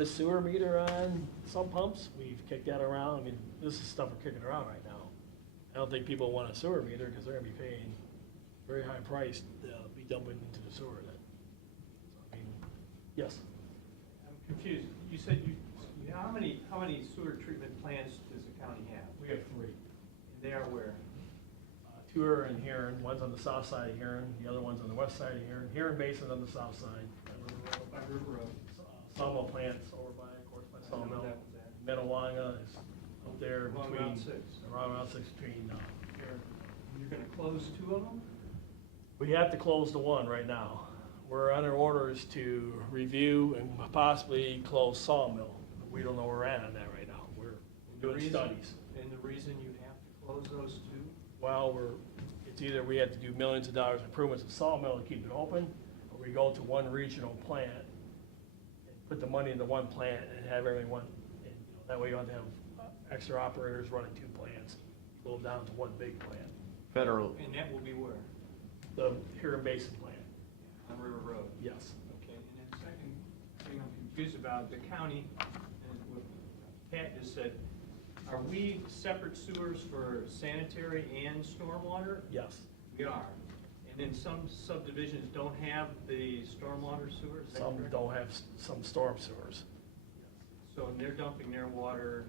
a sewer meter on some pumps, we've kicked that around. I mean, this is stuff we're kicking around right now. I don't think people want a sewer meter because they're gonna be paying very high price to be dumping into the sewer then. So, I mean, yes? I'm confused. You said how many sewer treatment plants does the county have? We have 3. And they are where? 2 are in Huron, one's on the south side of Huron, the other one's on the west side of Huron. Huron Basin's on the south side. By River Road. Sawmill plants over by, of course, by I know Sawmill. where that one's at. Metalonga is up there Along between. Route 6. Around Route 6 between, Huron. You're gonna close 2 of them? We have to close the one right now. We're under orders to review and possibly close Sawmill. We don't know where we're at on that right now. We're doing studies. And the reason you have to close those 2? Well, it's either we have to do millions of dollars improvements of Sawmill and keep it open, or we go to one regional plant and put the money into one plant and have everyone, and that way you don't have extra operators running 2 plants. You go down to one big plant. Federal, And that will be where? The Huron Basin plant, On River Road? yes. Okay, and then second thing I'm confused about, the county, and what Pat just said, are we separate sewers for sanitary and stormwater? Yes. We are. And then some subdivisions don't have the stormwater sewers? is that Some correct? don't have some storm sewers So they're dumping their water,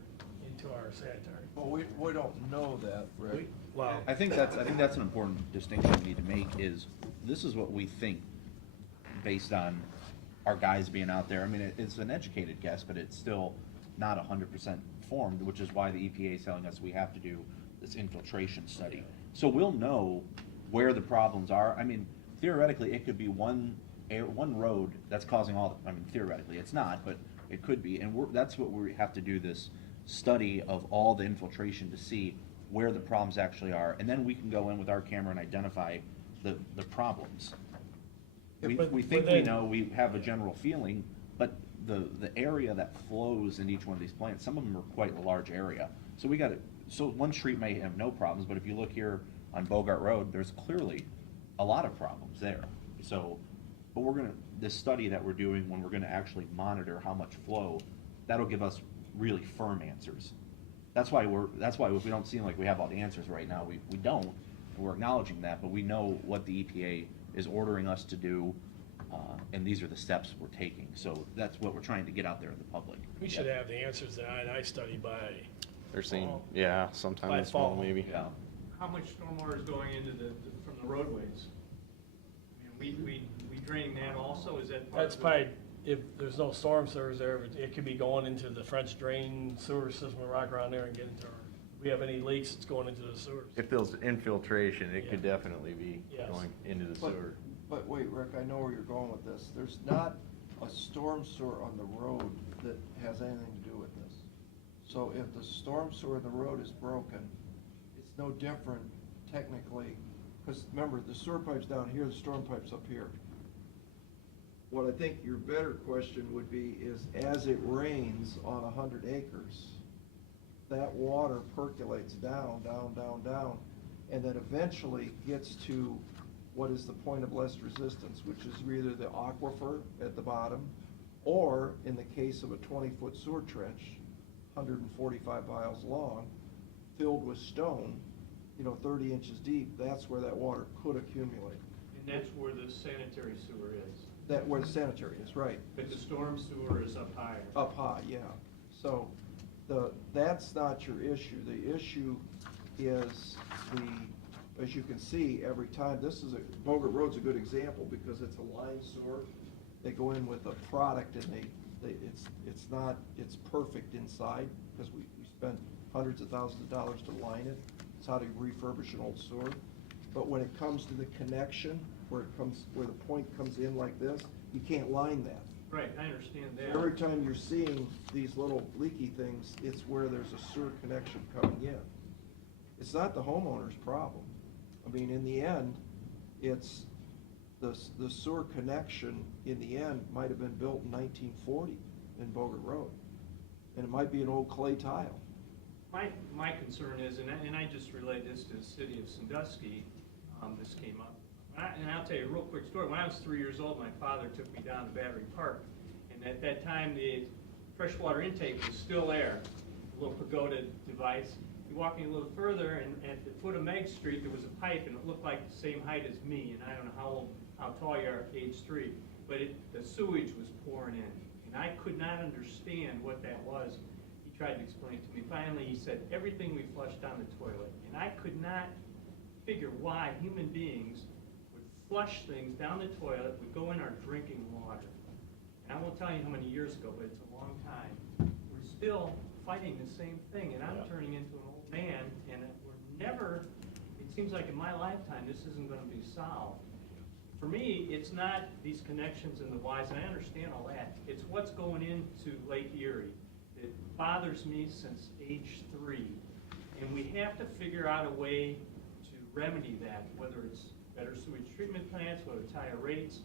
into our sanitary. But we don't know that, Rick. Wow. I think that's an important distinction we need to make is, this is what we think based on our guys being out there. I mean, it's an educated guess, but it's still not 100% formed, which is why the EPA is telling us we have to do this infiltration study. So we'll know where the problems are. I mean, theoretically, it could be one road that's causing all the, I mean, theoretically, it's not, but it could be. And that's what we have to do, this study of all the infiltration to see where the problems actually are. And then we can go in with our camera and identify the problems. We think we know, we have a general feeling, but the area that flows in each one of these plants, some of them are quite a large area. So so one street may have no problems, but if you look here on Bogart Road, there's clearly a lot of problems there. So but this study that we're doing, when we're gonna actually monitor how much flow, that'll give us really firm answers. That's why if we don't seem like we have all the answers right now, we don't, and we're acknowledging that, but we know what the EPA is ordering us to do, and these are the steps we're taking. So that's what we're trying to get out there in the public. We should have the answers to the I&I study by, They're saying, Fall. yeah, sometime By this fall, fall. maybe. Yeah. How much stormwater is going into from the roadways? I mean, we draining that also, is that part that's of probably, if there's no storm sewers there, it could be going into the French drain sewer system and rock around there and get into our, if we have any leaks, it's going into the sewers. If there's infiltration, it could Yeah. definitely be Yes. going into the But- sewer. But wait, Rick, I know where you're going with this. There's not a storm sewer on the road that has anything to do with this. So if the storm sewer in the road is broken, it's no different technically, because remember, the sewer pipe's down here, the storm pipe's up here. What I think your better question would be is, as it rains on 100 acres, that water percolates down, down, down, down, and then eventually gets to what is the point of less resistance, which is either the aquifer at the bottom, or in the case of a 20-foot sewer trench, 145 miles long, filled with stone, 30 inches deep, that's where that water could accumulate. And that's where the sanitary sewer is. That where the sanitary is, right. But the storm sewer is up higher. Up high, yeah. So that's not your issue. The issue is as you can see, every time, Bogart Road's a good example because it's a line sewer. They go in with a product and it's perfect inside because we spent hundreds of thousands of dollars to line it. It's how to refurbish an old sewer. But when it comes to the connection, where the point comes in like this, you can't line that. Right, I understand that. Every time you're seeing these little leaky things, it's where there's a sewer connection coming in. It's not the homeowner's problem. I mean, in the end, it's the sewer connection, in the end, might have been built in 1940 in Bogart Road. And it might be an old clay tile. My concern is, and I just relayed this to the city of Sandusky, this came up. And I'll tell you a real quick story. When I was 3 years old, my father took me down to Battery Park. And at that time, the freshwater intake was still there, a little pagoda device. You walk in a little further, and at the foot of Meg Street, there was a pipe, and it looked like the same height as me. And I don't know how tall you are at age 3, but the sewage was pouring in. And I could not understand what that was. He tried to explain it to me. Finally, he said, everything we flushed down the toilet. And I could not figure why human beings would flush things down the toilet, would go in our drinking water. And I won't tell you how many years ago, but it's a long time. We're still fighting the same thing, and I'm turning into an old man, and it seems like in my lifetime, this isn't going to be solved. For me, it's not these connections and the whys, and I understand all that. It's what's going into Lake Erie that bothers me since age 3. And we have to figure out a way to remedy that, whether it's better sewage treatment plants, whether it's higher rates,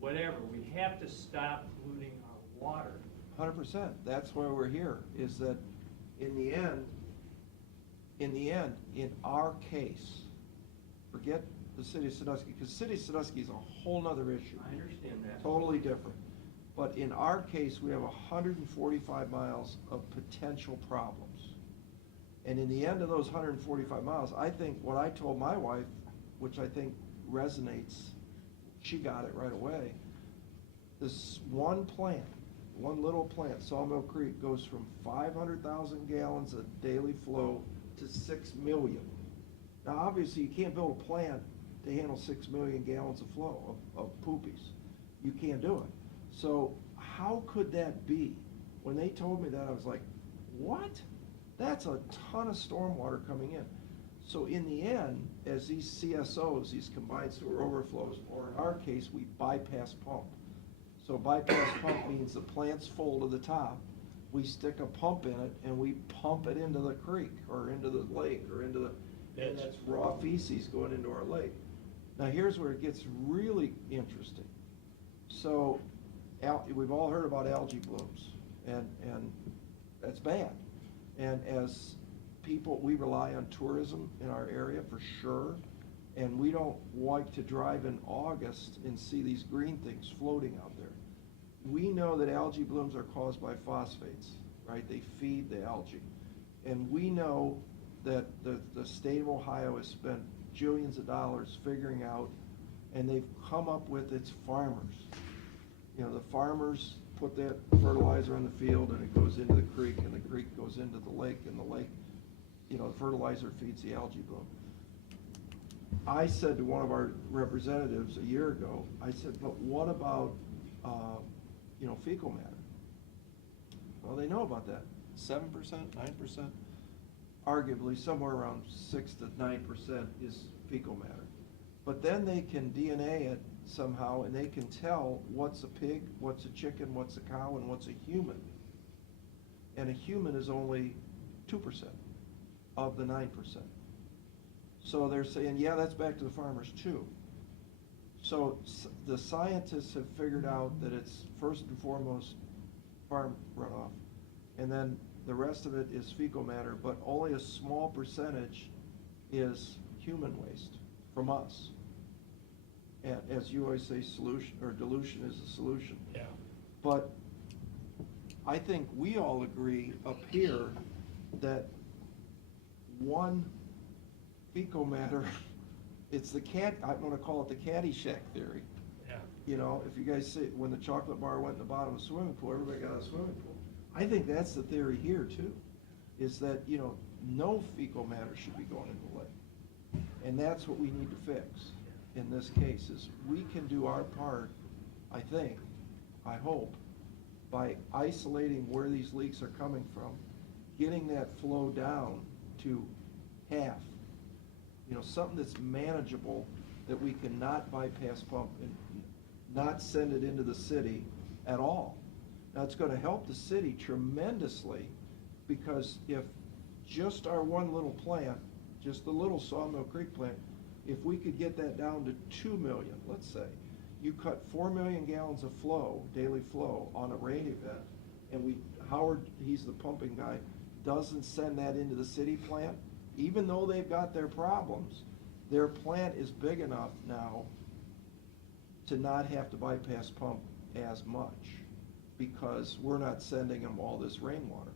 whatever. We have to stop polluting our water. 100%. That's why we're here, is that in the end, in our case, forget the city of Sandusky, because city of Sandusky is a whole nother issue. I understand that. Totally different. But in our case, we have 145 miles of potential problems. And in the end of those 145 miles, I think what I told my wife, which I think resonates, she got it right away. This one plant, one little plant, Sawmill Creek, goes from 500,000 gallons of daily flow to 6 million. Now, obviously, you can't build a plant to handle 6 million gallons of flow, of poopies. You can't do it. So how could that be? When they told me that, I was like, what? That's a ton of stormwater coming in. So in the end, as these CSOs, these combined sewer overflows, or in our case, we bypass pump. So bypass pump means the plant's full to the top, we stick a pump in it, and we pump it into the creek, or into the lake, or into the, and that's raw feces going into our lake. Now here's where it gets really interesting. So we've all heard about algae blooms, and that's bad. And as people, we rely on tourism in our area for sure, And we don't like to drive in August and see these green things floating out there. We know that algae blooms are caused by phosphates, right? They feed the algae. And we know that the state of Ohio has spent jillions of dollars figuring out, and they've come up with its farmers. You know, the farmers put that fertilizer on the field and it goes into the creek, and the creek goes into the lake, and the lake, you know, the fertilizer feeds the algae bloom. I said to one of our representatives a year ago, I said, but what about, you know, fecal matter? Well, they know about that. 7%, 9%? Arguably, somewhere around 6 to 9% is fecal matter. But then they can DNA it somehow, and they can tell what's a pig, what's a chicken, what's a cow, and what's a human. And a human is only 2% of the 9%. So they're saying, yeah, that's back to the farmers too. So the scientists have figured out that it's first and foremost farm runoff, and then the rest of it is fecal matter, but only a small percentage is human waste from us. And as you always say, solution or dilution is the solution. Yeah. But I think we all agree up here that one fecal matter, it's the I'm going to call it the Caddyshack theory. Yeah. You know, if you guys see, when the chocolate bar went in the bottom of the swimming pool, everybody got a swimming pool. I think that's the theory here too, is that, you know, no fecal matter should be going into the lake. And that's what we need to fix in this case, is we can do our part, I think, I hope, by isolating where these leaks are coming from, getting that flow down to half. You know, something that's manageable, that we can not bypass pump and not send it into the city at all. Now, it's going to help the city tremendously, because if just our one little plant, just the little Sawmill Creek plant, if we could get that down to 2 million, let's say, you cut 4 million gallons of flow, daily flow, on a rain event, and Howard, he's the pumping guy, doesn't send that into the city plant, even though they've got their problems, their plant is big enough now to not have to bypass pump as much, because we're not sending them all this rainwater.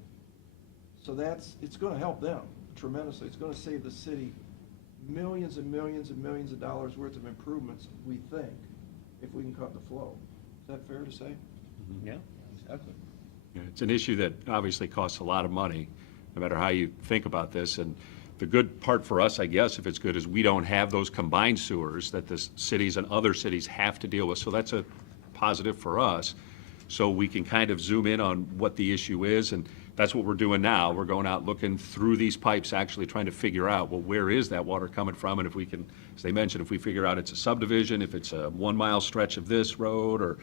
So it's going to help them tremendously. It's going to save the city millions and millions and millions of dollars worth of improvements, we think, if we can cut the flow. Is that fair to say? Yeah, exactly. Yeah, it's an issue that obviously costs a lot of money, no matter how you think about this. And the good part for us, I guess, if it's good, is we don't have those combined sewers that the cities and other cities have to deal with. So that's a positive for us. So we can kind of zoom in on what the issue is, and that's what we're doing now. We're going out looking through these pipes, actually trying to figure out, well, where is that water coming from? And if we can, as they mentioned, if we figure out it's a subdivision, if it's a 1 mile stretch of this road, or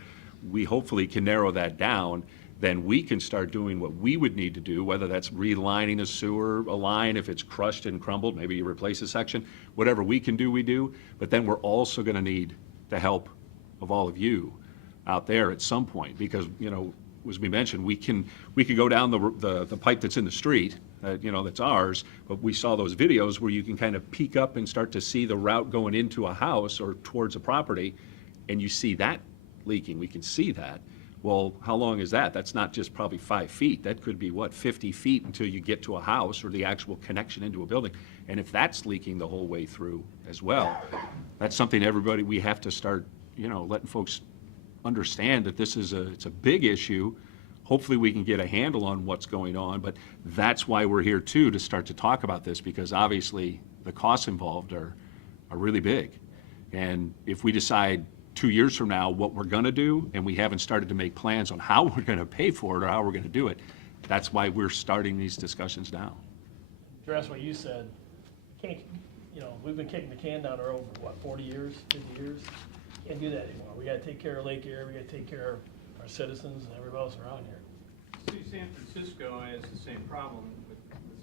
we hopefully can narrow that down, then we can start doing what we would need to do, whether that's relining a sewer, a line, if it's crushed and crumbled, maybe you replace a section, whatever we can do, we do. But then we're also gonna need the help of all of you out there at some point, because, you know, as we mentioned, we can go down the pipe that's in the street, you know, that's ours, but we saw those videos where you can kind of peek up and start to see the route going into a house or towards a property, and you see that leaking. We can see that. Well, how long is that? That's not just probably 5 feet. That could be, what, 50 feet until you get to a house or the actual connection into a building. And if that's leaking the whole way through as well, that's something everybody, we have to start, you know, letting folks understand that this is it's a big issue. Hopefully we can get a handle on what's going on, but that's why we're here too, to start to talk about this, because obviously the costs involved are really big. And if we decide 2 years from now what we're gonna do, and we haven't started to make plans on how we're gonna pay for it or how we're gonna do it, that's why we're starting these discussions now. to address what you said, can't, you know, we've been kicking the can down the road for what, 40 years, 50 years? Can't do that anymore. We gotta take care of Lake Erie, we gotta take care of our citizens and everybody else around here. See, San Francisco has the same problem with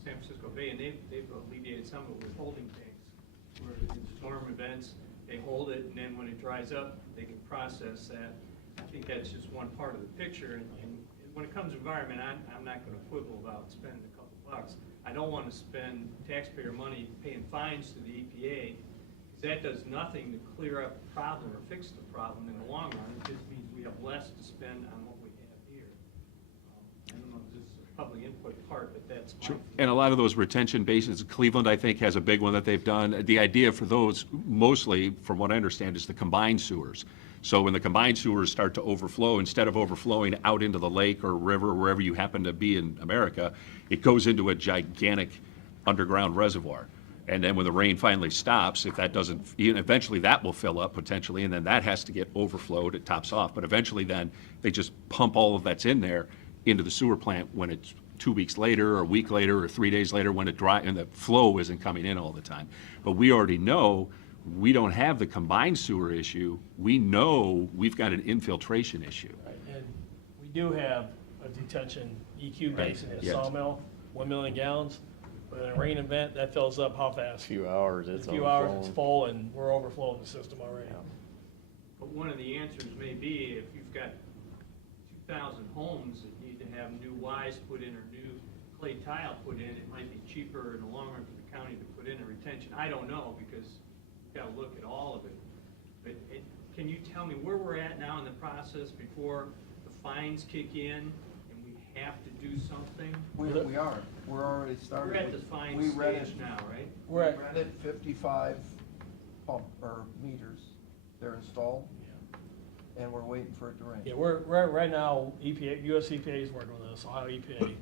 San Francisco Bay, and they've alleviated some of it with holding tanks, where in storm events, they hold it, and then when it dries up, they can process that. I think that's just one part of the picture, and when it comes to environment, I'm not gonna quibble about spending a couple bucks. I don't wanna spend taxpayer money paying fines to the EPA, That does nothing to clear up the problem or fix the problem in the long run. It just means we have less to spend on what we have here. I don't know if this is a public input part, but that's my Sure. And a lot of those retention basins, Cleveland, I think, has a big one that they've done. The idea for those, mostly, from what I understand, is the combined sewers. So when the combined sewers start to overflow, instead of overflowing out into the lake or river, wherever you happen to be in America, it goes into a gigantic underground reservoir. And then when the rain finally stops, if that doesn't, eventually that will fill up potentially, and then that has to get overflowed, it tops off. But eventually then, they just pump all of that's in there into the sewer plant when it's 2 weeks later, or a week later, or 3 days later, when it dry, and the flow isn't coming in all the time. But we already know we don't have the combined sewer issue. We know we've got an infiltration issue. Right, and we do have a detention EQ basin at Yes. Sawmill, 1 million gallons. But in a rain event, that fills up how fast? A few hours, it's In a few hours, overflowing. it's full, and we're overflowing the system already. But one of the answers may be if you've got 2,000 homes that need to have new Ys put in or new clay tile put in, it might be cheaper in the long run for the county to put in a retention. I don't know, because we've got to look at all of it. But can you tell me where we're at now in the process before the fines kick in and we have to do something? We are. We're already started. We're at the with- fine we rented- stage now, right? We rented 55 pump, or meters. They're installed. And we're waiting for it to rain. Yeah, we're right now, EPA, US EPA is working with us, Ohio EPA.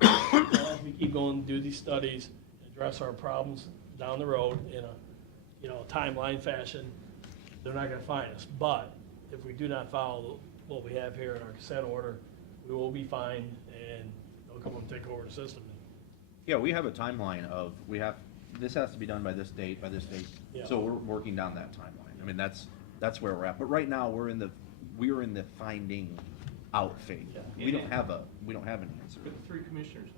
As we keep going, do these studies, address our problems down the road in a, timeline fashion, they're not gonna fine us. But if we do not follow what we have here in our consent order, we will be fined, and they'll come and take over the system. Yeah, we have a timeline of, this has to be done by this date, Yeah. so we're working down that timeline. I mean, that's where we're at, but right now, we're in the finding out phase. Yeah. We don't have an answer. For the three commissioners,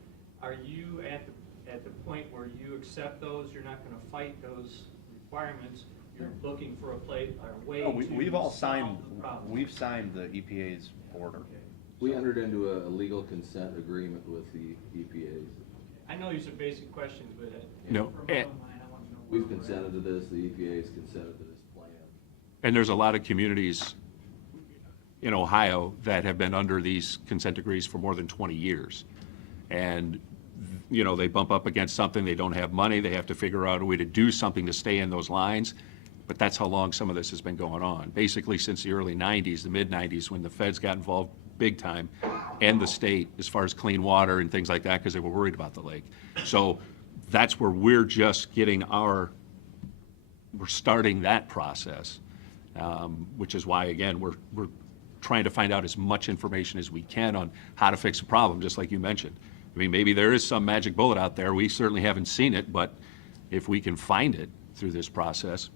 are you at the point where you accept those, you're not gonna fight those requirements, you're looking for a way No, to we've all solve signed, the problem? we've signed the EPA's order. We entered into a legal consent agreement with the EPA. I know these are basic questions, but No, from my mind, I want to know where We've we're at. consented to this, the EPA's consented to this plan. And there's a lot of communities in Ohio that have been under these consent decrees for more than 20 years. And, they bump up against something, they don't have money, they have to figure out a way to do something to stay in those lines. But that's how long some of this has been going on. Basically, since the early 90s, the mid-90s, when the feds got involved big time, and the state, as far as clean water and things like that, because they were worried about the lake. So that's where we're just we're starting that process, which is why, again, we're trying to find out as much information as we can on how to fix a problem, just like you mentioned. I mean, maybe there is some magic bullet out there. We certainly haven't seen it, but if we can find it through this process,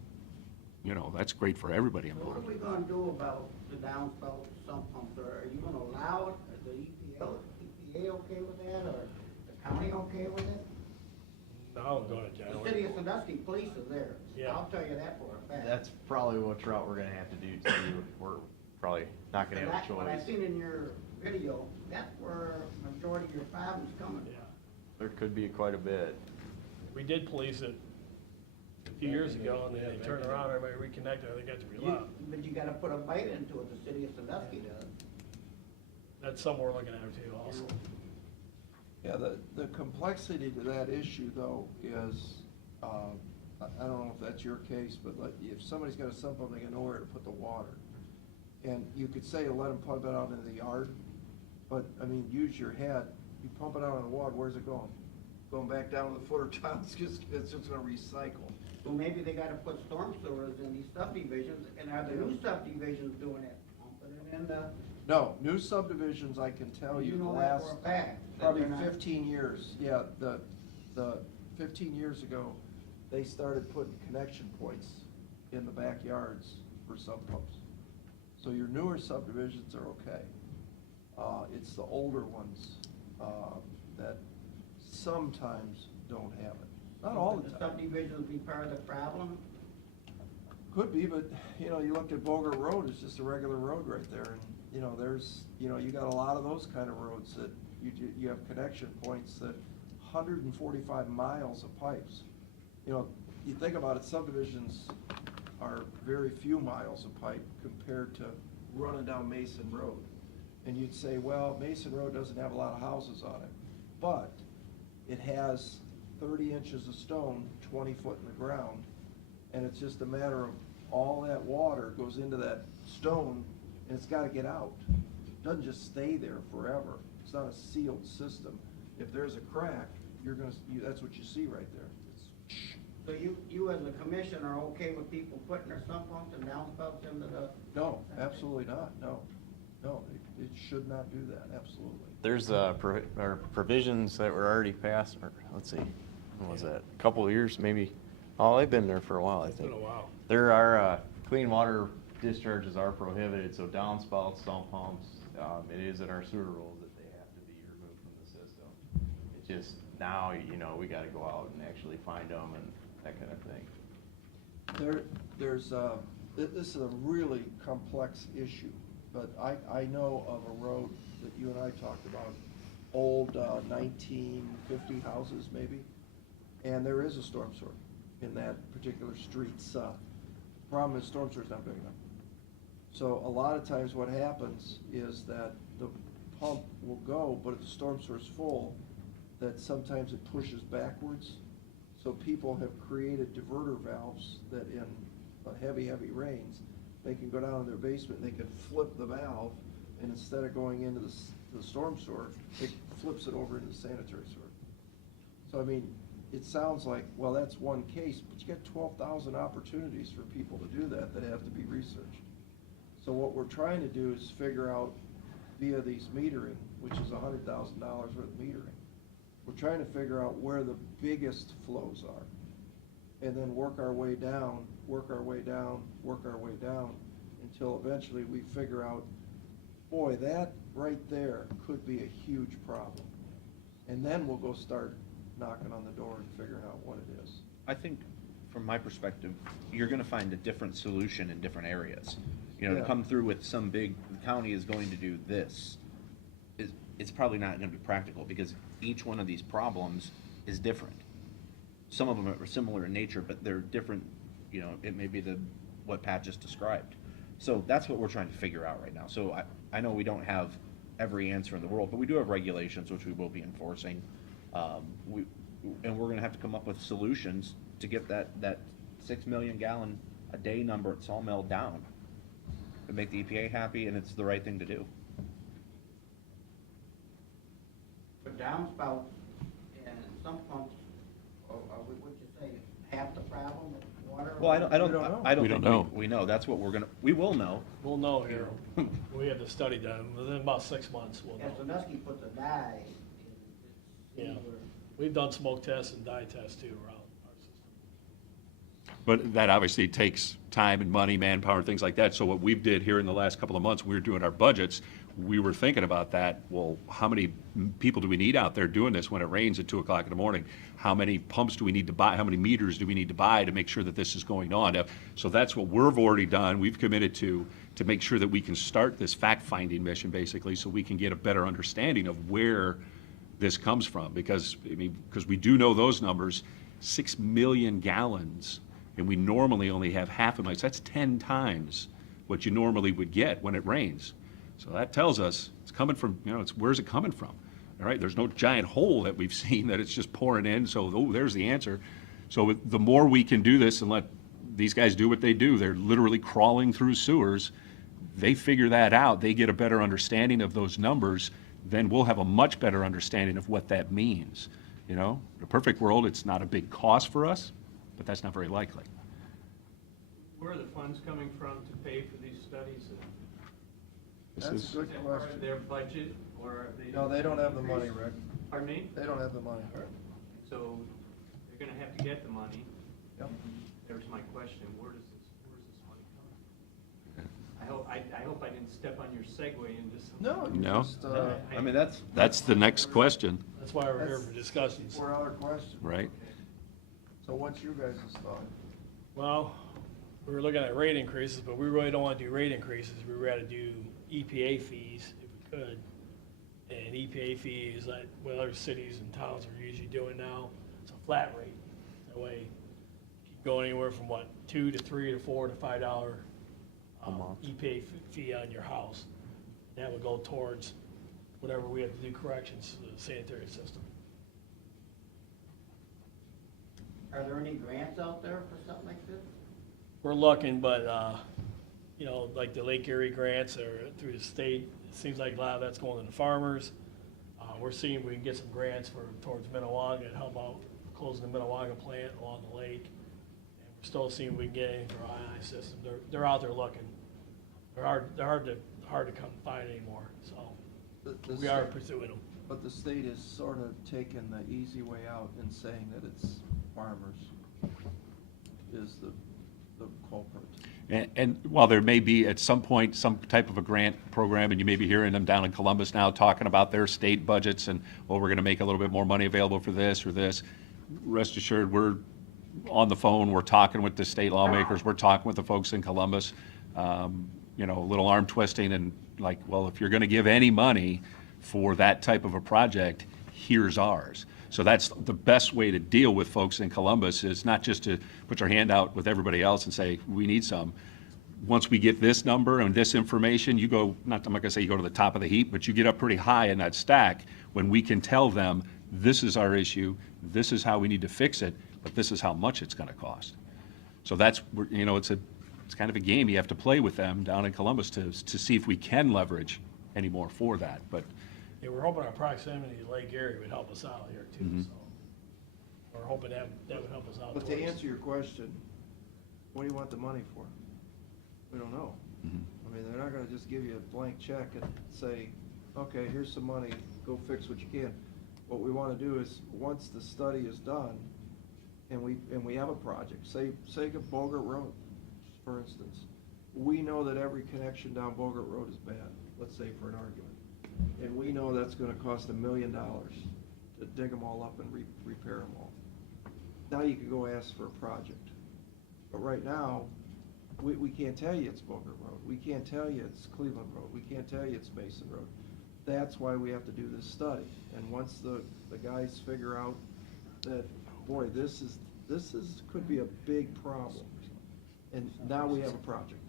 that's great for everybody What involved. are we gonna do about the downspout sump pumps? Are you gonna allow it? Is the EPA okay with that, or the county okay with it? I'll go to The John. city of Sandusky police is there. Yeah. I'll tell you that for a fact. That's probably what route we're gonna have to do too. We're probably not gonna have a What I choice. seen in your video, that's where majority of your problems coming from. Yeah, There could be quite a bit. we did police it a few years ago, and then they turned around, everybody reconnected, they got to be loud. But you gotta put a bite into it, the city of Sandusky does. That's something we're looking at too, also. Yeah, the complexity to that issue, though, is, I don't know if that's your case, but if somebody's got a sump pump, they got nowhere to put the water. And you could say, let them pump it out into the yard, but, use your head, you pump it out in the water, where's it going? Going back down to the footer tile, it's just gonna recycle. So maybe they gotta put storm sewers in these subdivisions, and are the new subdivisions doing it? Pumping it in the, No, new subdivisions, I can tell you, you the know that last for a fact. that probably they're not- 15 years, yeah, the 15 years ago, they started putting connection points in the backyards for sump pumps. So your newer subdivisions are okay. It's the older ones that sometimes don't have it. Not all the Would time. subdivisions be part of the problem? Could be, but, you looked at Bogart Road, it's just a regular road right there, and, you got a lot of those kind of roads that you have connection points that 145 miles of pipes. You think about it, subdivisions are very few miles of pipe compared to running down Mason Road. And you'd say, well, Mason Road doesn't have a lot of houses on it, but it has 30 inches of stone, 20 foot in the ground, and it's just a matter of all that water goes into that stone, and it's gotta get out. It doesn't just stay there forever. It's not a sealed system. If there's a crack, that's what you see right there. So you as a commission are okay with people putting their sump pumps and downspouts into the? No, absolutely not, no. No, it should not do that, absolutely. There's provisions that were already passed, or let's see, when was that? A couple of years, maybe. Oh, they've been there for a while, I think. It's been a while. There are, clean water discharges are prohibited, so downspouts, sump pumps, it is in our sewer rules that they have to be removed from the system. It's just, now, you know, we gotta go out and actually find them and that kind of thing. This is a really complex issue, but I know of a road that you and I talked about, old 1950 houses maybe, and there is a storm sewer in that particular street's, problem is storm sewer's not big enough. So a lot of times what happens is that the pump will go, but if the storm sewer's full, that sometimes it pushes backwards. So people have created diverter valves that in heavy, heavy rains, they can go down in their basement, they can flip the valve, and instead of going into the storm sewer, it flips it over into the sanitary sewer. So I mean, it sounds like, well, that's one case, but you got 12,000 opportunities for people to do that have to be researched. So what we're trying to do is figure out via these metering, which is $100,000 worth of metering, we're trying to figure out where the biggest flows are, and then work our way down, work our way down, work our way down, until eventually we figure out, boy, that right there could be a huge problem. And then we'll go start knocking on the door and figuring out what it is. I think, from my perspective, you're gonna find a different solution in different areas. You know, to Yeah. come through with some big, the county is going to do this, it's probably not gonna be practical, because each one of these problems is different. Some of them are similar in nature, but they're different, you know, it may be what Pat just described. So that's what we're trying to figure out right now. So I know we don't have every answer in the world, but we do have regulations which we will be enforcing. And we're gonna have to come up with solutions to get that 6 million gallon a day number at Sawmill down, to make the EPA happy, and it's the right thing to do. But downspouts and sump pumps, would you say, half the problem with water? Well, I don't We don't think know. we know. That's what we will know. We'll know here. We have the study done. Within about 6 months, we'll Yeah, know. Sandusky puts a dye in. Yeah. We've done smoke tests and dye tests too around our system. But that obviously takes time and money, manpower, and things like that. So what we did here in the last couple of months, we were doing our budgets, we were thinking about that. Well, how many people do we need out there doing this when it rains at 2 o'clock in the morning? How many pumps do we need to buy? How many meters do we need to buy to make sure that this is going on? So that's what we've already done. We've committed to make sure that we can start this fact-finding mission, basically, so we can get a better understanding of where this comes from. Because we do know those numbers, 6 million gallons, and we normally only have half a million. So that's 10 times what you normally would get when it rains. So that tells us it's coming from, where's it coming from? All right, there's no giant hole that we've seen that it's just pouring in, so there's the answer. So the more we can do this and let these guys do what they do, they're literally crawling through sewers, they figure that out, they get a better understanding of those numbers, then we'll have a much better understanding of what that means. In a perfect world, it's not a big cost for us, but that's not very likely. Where are the funds coming from to pay for these studies? That's a good Is that part of question. their budget, or are they? No, they don't have the money, Rick. Pardon me? They don't have the money. So they're gonna have to get the money. Yep. There's my question, where's this money coming from? I hope I didn't step on your segue into something. No, you No. just, I mean, That's the next question, That's why we're here for discussions. 4 other questions. right? So what's your guys' thought? Well, we were looking at rate increases, but we really don't want to do rate increases. We would rather do EPA fees if we could. And EPA fees, like what other cities and towns are usually doing now, it's a flat rate. That way, you go anywhere from what, $2 to $3 to $4 to $5 A month. EPA fee on your house. That would go towards whatever we have to do corrections to the sanitary system. Are there any grants out there for something like this? We're looking, but, you know, like the Lake Erie grants or through the state, it seems like a lot of that's going to the farmers. We're seeing if we can get some grants towards Minnewaga and help out closing the Minnewaga plant along the lake. And we're still seeing if we can get anything for II system. They're out there looking. They're hard to come find anymore, so we are pursuing them. But the state is sort of taking the easy way out and saying that it's farmers is the culprit. And while there may be at some point some type of a grant program, and you may be hearing them down in Columbus now talking about their state budgets and, well, we're going to make a little bit more money available for this or this, rest assured, we're on the phone, we're talking with the state lawmakers, we're talking with the folks in Columbus, you know, a little arm twisting and like, well, if you're going to give any money for that type of a project, here's ours. So that's the best way to deal with folks in Columbus is not just to put your hand out with everybody else and say, we need some. Once we get this number and this information, you go, I'm not going to say you go to the top of the heap, but you get up pretty high in that stack when we can tell them, this is our issue, this is how we need to fix it, but this is how much it's going to cost. So that's, you know, it's kind of a game you have to play with them down in Columbus to see if we can leverage any more for that. But Yeah, we're hoping our proximity to Lake Erie would help us out here too, Mhm. so. We're hoping that would help us out. But to towards- answer your question, what do you want the money for? We don't know. Mhm. I mean, they're not gonna just give you a blank check and say, okay, here's some money, go fix what you can. What we wanna do is, once the study is done, and we have a project, say Bogart Road, for instance. We know that every connection down Bogart Road is bad, let's say for an argument. And we know that's gonna cost $1 million to dig them all up and repair them all. Now you can go ask for a project. But right now, we can't tell you it's Bogart Road. We can't tell you it's Cleveland Road. We can't tell you it's Mason Road. That's why we have to do this study. And once the guys figure out that, boy, this could be a big problem. And now we have a project.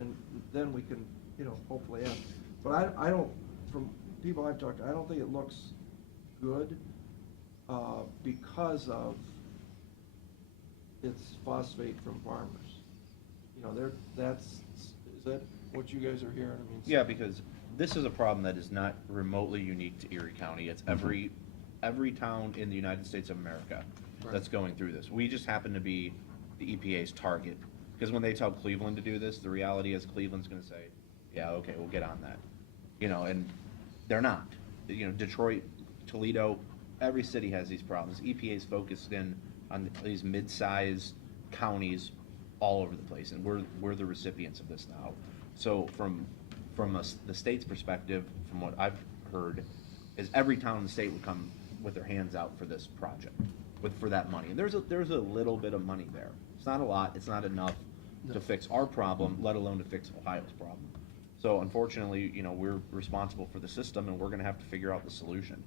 And then we can, you know, hopefully have. But I don't, from people I've talked to, I don't think it looks good because of it's phosphate from farmers. You know, is that what you guys are hearing? I mean, Yeah, because this is a problem that is not remotely unique to Erie County. It's every town in the United States of America that's going through this. We just happen to be the EPA's target. Because when they tell Cleveland to do this, the reality is Cleveland's gonna say, yeah, okay, we'll get on that. You know, and they're not. You know, Detroit, Toledo, every city has these problems. EPA's focused in on these mid-sized counties all over the place, and we're the recipients of this now. So from the state's perspective, from what I've heard, is every town in the state would come with their hands out for this project, for that money. And there's a little bit of money there. It's not a lot. It's not enough to fix our problem, let alone to fix Ohio's problem. So unfortunately, you know, we're responsible for the system, and we're going to have to figure out the solution.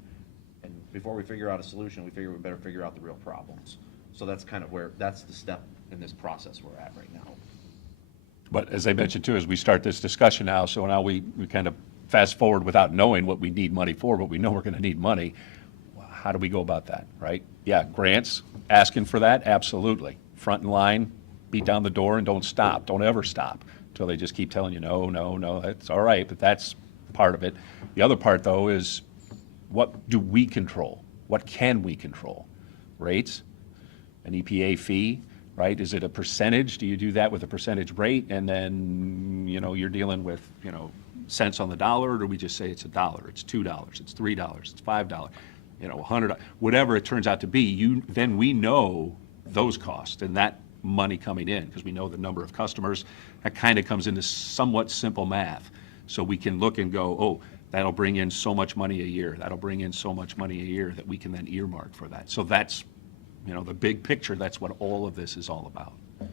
And before we figure out a solution, we figure we better figure out the real problems. So that's kind of that's the step in this process we're at right now. But as I mentioned too, as we start this discussion now, so now we kind of fast forward without knowing what we need money for, but we know we're going to need money. How do we go about that, right? Yeah, grants, asking for that, absolutely. Front in line, beat down the door and don't stop. Don't ever stop until they just keep telling you, no, no, no, that's all right, but that's part of it. The other part though is what do we control? What can we control? Rates, an EPA fee, right? Is it a percentage? Do you do that with a percentage rate? And then, you know, you're dealing with, you know, cents on the dollar, or do we just say it's $1, it's $2, it's $3, it's $5, you know, $100, whatever it turns out to be, then we know those costs and that money coming in, because we know the number of customers. That kind of comes into somewhat simple math. So we can look and go, oh, that'll bring in so much money a year. That'll bring in so much money a year that we can then earmark for that. So that's, you know, the big picture. That's what all of this is all about. My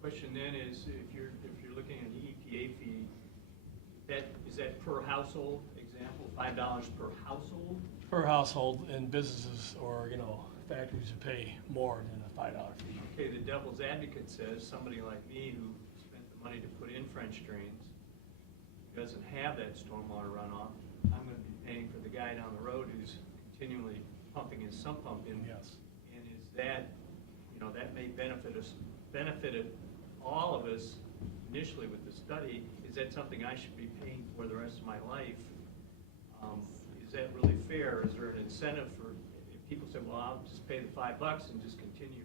question then is, if you're looking at the EPA fee, is that per household? Example, $5 per household? Per household in businesses or, you know, factories would pay more than a $5 fee. Okay, the devil's advocate says somebody like me who spent the money to put in French drains, doesn't have that stormwater runoff, I'm gonna be paying for the guy down the road who's continually pumping his sump pump in. Yes. And is that, you know, that may benefited all of us initially with the study. Is that something I should be paying for the rest of my life? Is that really fair? Is there an incentive for, if people say, well, I'll just pay the $5 and just continue?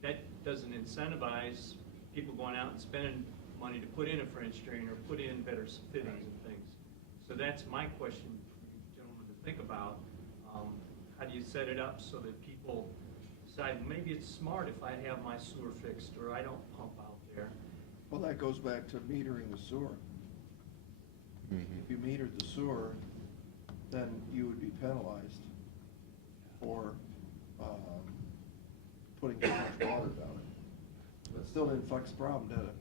That doesn't incentivize people going out and spending money to put in a French drain or put in better fittings and things. So that's my question for you gentlemen to think about. How do you set it up so that people decide, maybe it's smart if I have my sewer fixed or I don't pump out there? Well, that goes back to metering the sewer. If you metered the sewer, then you would be penalized for putting too much water down it. But still didn't fix the problem, did it?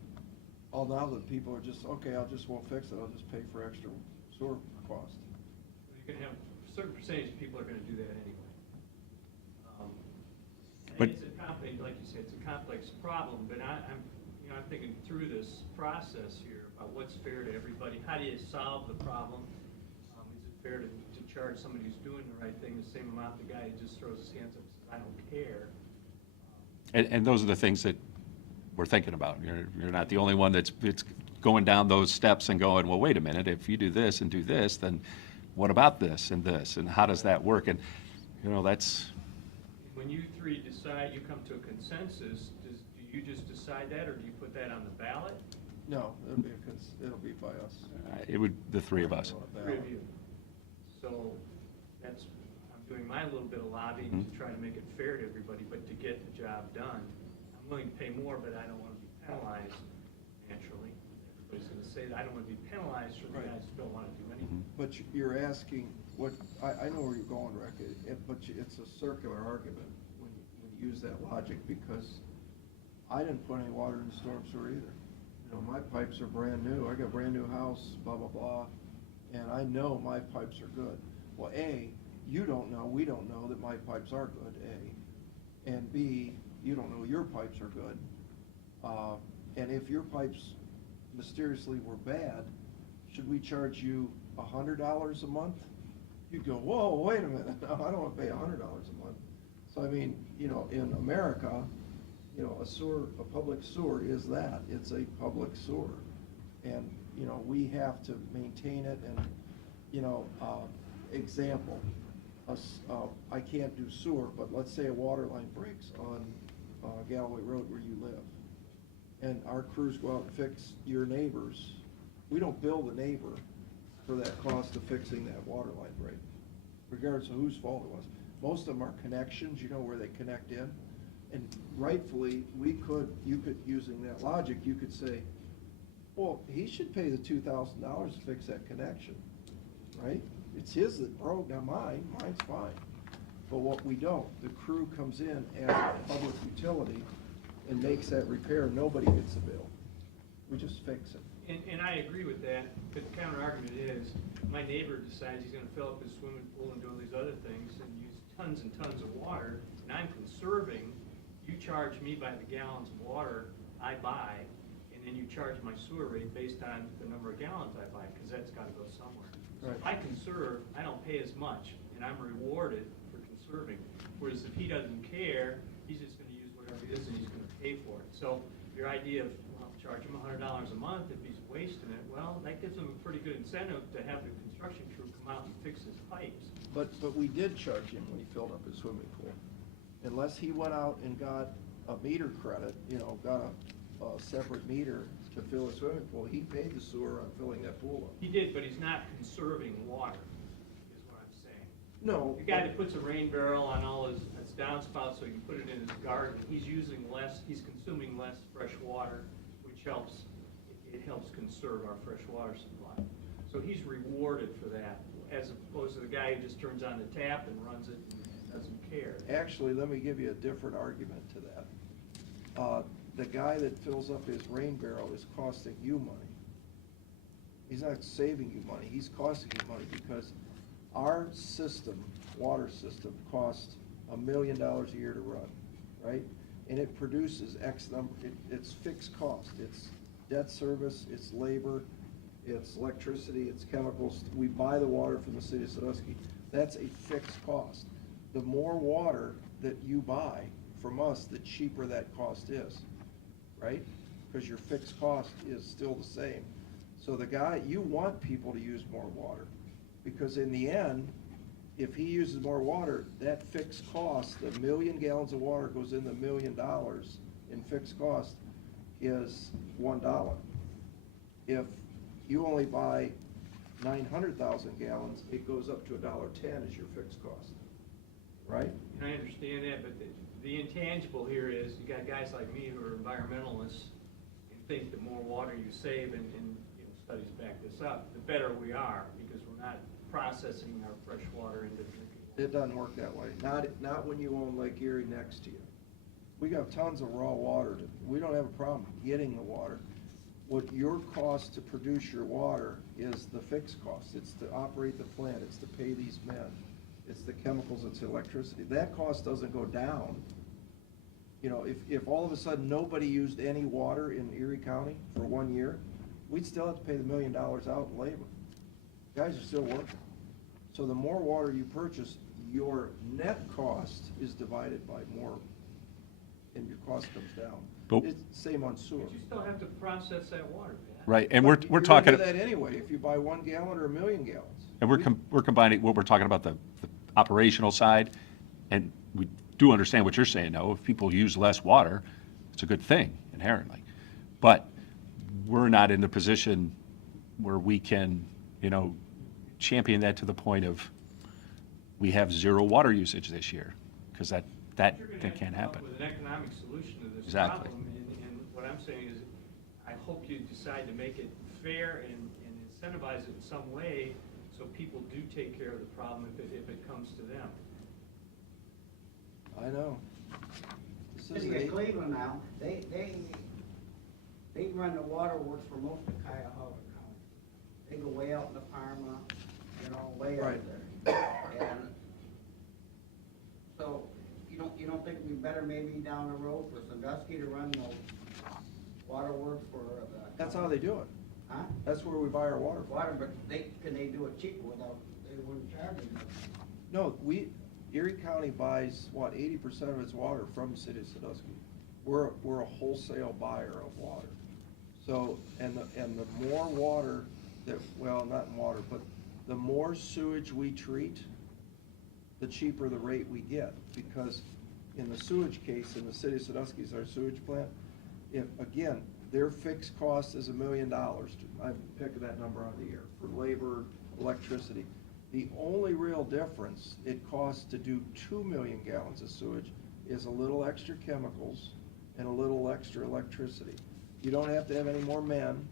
All now that people are just, okay, won't fix it, I'll just pay for extra sewer cost. You're going to have a certain percentage of people are going to do that anyway. But- And it's a complex, like you said, it's a complex problem, but I'm thinking through this process here about what's fair to everybody. How do you solve the problem? Is it fair to charge somebody who's doing the right thing the same amount the guy who just throws his hands up and says, I don't care? And those are the things that we're thinking about. You're not the only one that's going down those steps and going, well, wait a minute, if you do this and do this, then what about this, and how does that work? And, that's... When you three decide, you come to a consensus, do you just decide that, or do you put that on the ballot? No, it'll be by us. It would, the three of us. Three of you. So I'm doing my little bit of lobbying to try to make it fair to everybody, but to get the job done. I'm willing to pay more, but I don't want to be penalized naturally. Everybody's going to say that I don't want to be penalized for the guys who don't want to do anything. But you're asking, I know where you're going, Rick, but it's a circular argument when you use that logic, because I didn't put any water in the storm sewer either. My pipes are brand new. I got a brand new house, blah, blah, blah, and I know my pipes are good. Well, A, you don't know, we don't know that my pipes are good, A. And B, you don't know your pipes are good. And if your pipes mysteriously were bad, should we charge you $100 a month? You'd go, whoa, wait a minute, no, I don't want to pay $100 a month. So I mean, in America, a public sewer is that. It's a public sewer. And, we have to maintain it and, example, I can't do sewer, but let's say a water line breaks on Galloway Road where you live. And our crews go out and fix your neighbors. We don't bill the neighbor for that cost of fixing that water line break, regardless of whose fault it was. Most of them are connections, where they connect in. And rightfully, you could, using that logic, you could say, well, he should pay the $2,000 to fix that connection, right? It's his that broke, now mine's fine. But what we don't, the crew comes in as a public utility and makes that repair, nobody gets a bill. We just fix it. And I agree with that, but the counter argument is, my neighbor decides he's gonna fill up his swimming pool and do all these other things and use tons and tons of water, and I'm conserving. You charge me by the gallons of water I buy, and then you charge my sewer rate based on the number of gallons I buy, because that's gotta go somewhere. So if I conserve, I don't pay as much, and I'm rewarded for conserving. Whereas if he doesn't care, he's just gonna use whatever it is and he's gonna pay for it. So your idea of, well, charge him $100 a month if he's wasting it, well, that gives him a pretty good incentive to have the construction crew come out and fix his pipes. But we did charge him when he filled up his swimming pool. Unless he went out and got a meter credit, got a separate meter to fill his swimming pool, he paid the sewer on filling that pool up. He did, but he's not conserving water, is what I'm saying. No. The guy that puts a rain barrel on all his downspouts so he can put it in his garden, he's consuming less fresh water, which helps, it helps conserve our fresh water supply. So he's rewarded for that, as opposed to the guy who just turns on the tap and runs it and doesn't care. Actually, let me give you a different argument to that. The guy that fills up his rain barrel is costing you money. He's not saving you money, he's costing you money, because our system, water system, costs $100 a $1 million a year to run, right? And it produces X number, it's fixed cost, it's debt service, it's labor, it's electricity, it's chemicals. We buy the water from the city of Sandusky. That's a fixed cost. The more water that you buy from us, the cheaper that cost is, right? Because your fixed cost is still the same. So you want people to use more water, because in the end, if he uses more water, that fixed cost, the 1 million gallons of water goes in the $1 million in fixed cost is $1. If you only buy 900,000 gallons, it goes up to $1.10 as your fixed cost, right? And I understand that, but the intangible here is you got guys like me who are environmentalists and think the more water you save, and you know, studies back this up, the better we are, because we're not processing our fresh water into drinking water. It doesn't work that way. Not when you own Lake Erie next to you. We got tons of raw water. We don't have a problem getting the water. What your cost to produce your water is the fixed cost. It's to operate the plant. It's to pay these men. It's the chemicals. It's the electricity. That cost doesn't go down. You know, if all of a sudden nobody used any water in Erie County for 1 year, we'd still have to pay the $1 million out in labor. Guys are still working. So the more water you purchase, your net cost is divided by more, and your cost comes down. But- It's same on sewer. But you still have to process that water, Pat. Right, and But we're you're gonna talking, do that anyway, if you buy 1 gallon or 1 million gallons. and we're combining, what we're talking about, the operational side, and we do understand what you're saying, though. If people use less water, it's a good thing inherently. But we're not in the position where we can, you know, champion that to the point of we have 0 water usage this year, because that You're gonna thing have to can't come up happen. with an economic solution to this Exactly. problem, and what I'm saying is, I hope you decide to make it fair and incentivize it in some way, so people do take care of the problem if it comes to them. I know. This is City of Cleveland now, they run the waterworks for most of Cuyahoga County. They go way out in the Parma, you know, way out Right. there. And so, you don't think it'd be better maybe down the road for Sandusky to run those waterworks for the? That's how they do it. Huh? That's where we buy our water from. Water, but can they do it cheaper without, they wouldn't charge them? No, Erie County buys, 80% of its water from the city of Sandusky. We're a wholesale buyer of water. So, and the more water that, well, not water, but the more sewage we treat, the cheaper the rate we get. Because in the sewage case, in the city of Sandusky is our sewage plant, again, their fixed cost is $1 million. I'm picking that number out of the air, for labor, electricity. The only real difference it costs to do 2 million gallons of sewage is a little extra chemicals and a little extra electricity. You don't have to have any more men.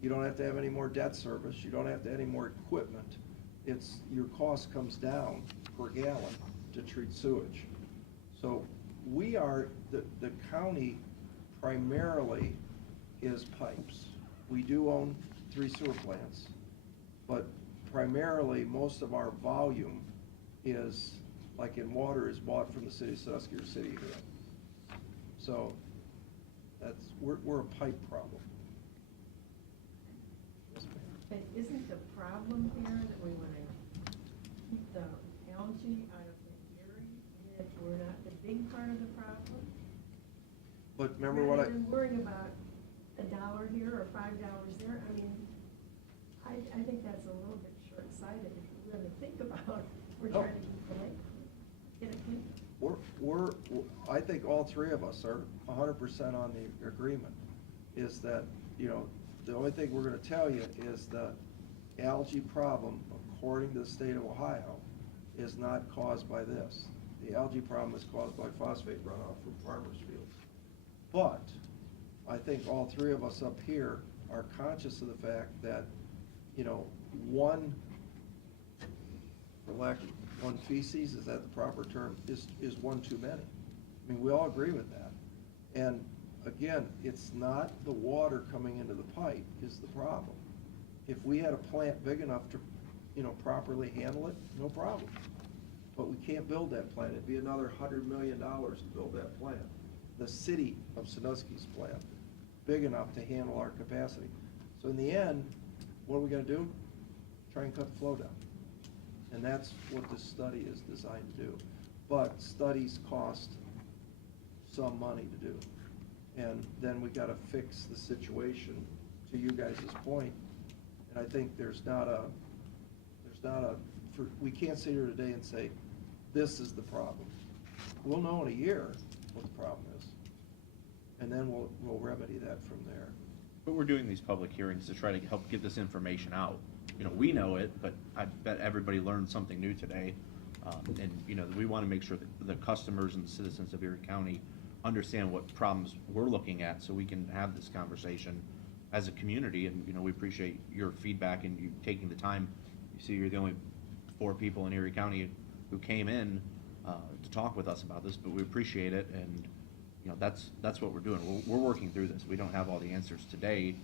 You don't have to have any more debt service. You don't have to have any more equipment. Your cost comes down per gallon to treat sewage. So we are, the county primarily is pipes. We do own 3 sewer plants, but primarily, most of our volume is, like in water, is bought from the city of Sandusky or City of Erie. So we're a pipe problem. But isn't the problem here that we want to keep the algae out of the Erie, and if we're not the big part of the problem? But remember what Rather than worrying about $1 here or $5 there, I mean, I think that's a little bit short-sighted if you really think about, we're No. trying to keep the lake, get it clean. I think all 3 of us are 100% on the agreement, is that, you know, the only thing we're gonna tell you is the algae problem, according to the state of Ohio, is not caused by this. The algae problem is caused by phosphate runoff from farmers' fields. But I think all 3 of us up here are conscious of the fact that, you know, one feces, is that the proper term, is one too many. I mean, we all agree with that. And again, it's not the water coming into the pipe is the problem. If we had a plant big enough to, you know, properly handle it, no problem. but we can't build that plant. It'd be another $100 million to build that plant. The city of Sandusky's plant, big enough to handle our capacity. So in the end, what are we gonna do? Try and cut the flow down. And that's what this study is designed to do. But studies cost some money to do. And then we gotta fix the situation, to you guys' point. And I think we can't sit here today and say, this is the problem. We'll know in a year what the problem is. And then we'll remedy that from there. But we're doing these public hearings to try to help get this information out. You know, we know it, but I bet everybody learned something new today. And, you know, we want to make sure that the customers and the citizens of Erie County understand what problems we're looking at so we can have this conversation as a community. And, you know, we appreciate your feedback and you taking the time. You see, you're the only 4 people in Erie County who came in to talk with us about this, but we appreciate it. And, you know, that's what we're doing. We're working through this. We don't have all the answers today,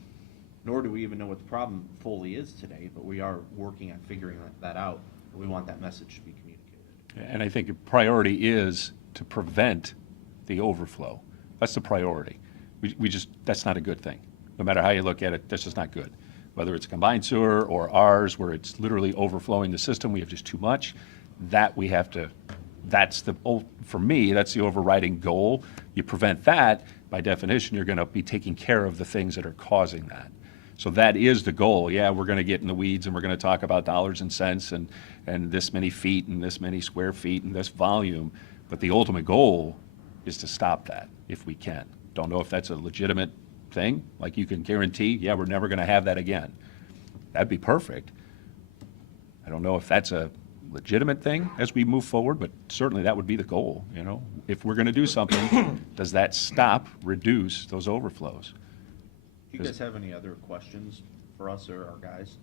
nor do we even know what the problem fully is today, but we are working on figuring that out. And we want that message to be communicated. And I think a priority is to prevent the overflow. That's the priority. That's not a good thing. No matter how you look at it, that's just not good. Whether it's combined sewer or ours, where it's literally overflowing the system, we have just too much. For me, that's the overriding goal. You prevent that, by definition, you're going to be taking care of the things that are causing that. So that is the goal. Yeah, we're going to get in the weeds and we're going to talk about dollars and cents and this many feet and this many square feet and this volume. But the ultimate goal is to stop that if we can. Don't know if that's a legitimate thing. Like you can guarantee, yeah, we're never going to have that again. That'd be perfect. I don't know if that's a legitimate thing as we move forward, but certainly that would be the goal. You know, if we're going to do something, does that reduce those overflows? Do you guys have any other questions for us or our guys?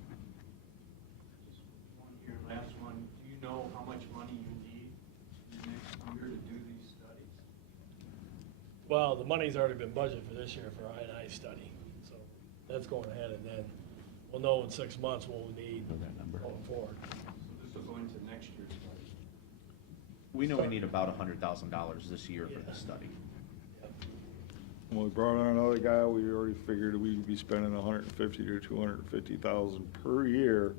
One here, last one. Do you know how much money you need next year to do these studies? Well, the money's already been budgeted for this year for I&I study, so that's going ahead, and then we'll know in 6 months what we need going forward. So this will go into next year's study. We know we need about $100,000 this year for this study. When we brought on another guy, we already figured we'd be spending $150,000 to $250,000 per year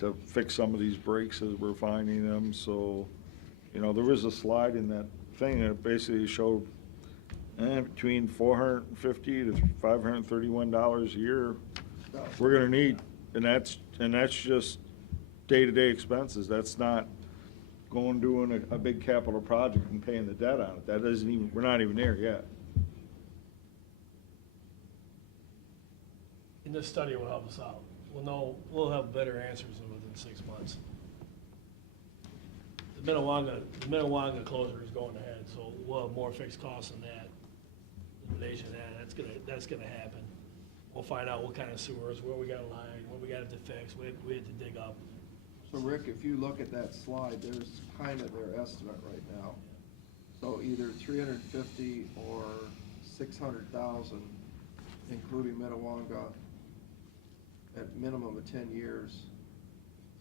to fix some of these breaks as we're finding them. So, you know, there was a slide in that thing that basically showed between $450 to $531 a year we're gonna need, and that's just day-to-day expenses. That's not going doing a big capital project and paying the debt on it. That isn't even, we're not even there yet. And this study will help us out. We'll have better answers within 6 months. The Minnewanka closure is going ahead, so we'll have more fixed costs than that. Elimination of that, that's gonna happen. We'll find out what kind of sewers, where we got a line, what we got to fix, we had to dig up. So Rick, if you look at that slide, there's kind of their estimate right now. So either 350 or 600,000, including Minnewanka, at minimum of 10 years.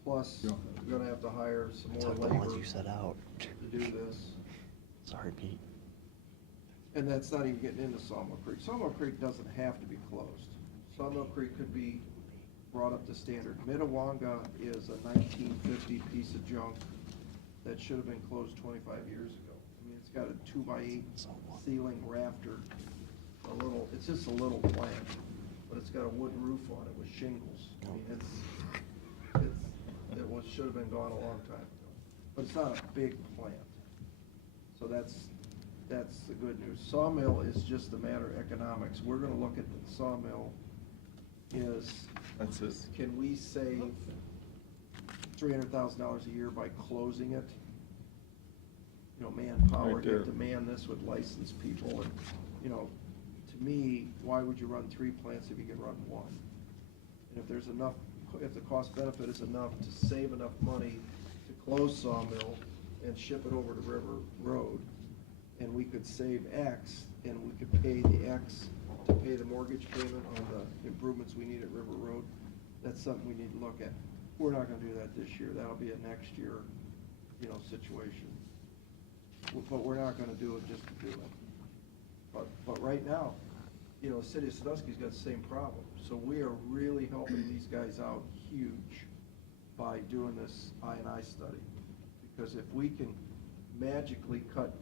Plus, we're gonna have to hire some more labor to do this. Sorry, Pete. And that's not even getting into Sawmill Creek. Sawmill Creek doesn't have to be closed. Sawmill Creek could be brought up to standard. Minnewanka is a 1950 piece of junk that should have been closed 25 years ago. I mean, it's got a 2x8 ceiling rafter, it's just a little plant, but it's got a wood roof on it with shingles. I mean, should have been gone a long time ago. But it's not a big plant. So that's the good news. Sawmill is just a matter of economics. We're gonna look at the sawmill can we save $300,000 a year by closing it? You know, manpower, Right you have there. to man this with licensed people, and, you know, to me, why would you run 3 plants if you can run 1? And if the cost benefit is enough to save enough money to close Sawmill and ship it over to River Road, and we could save X, and we could pay the X to pay the mortgage payment on the improvements we need at River Road, that's something we need to look at. We're not gonna do that this year, that'll be a next year situation. But we're not gonna do it just to do it. But right now, the city of Sandusky's got the same problem. So we are really helping these guys out huge by doing this I&I study. Because if we can magically cut,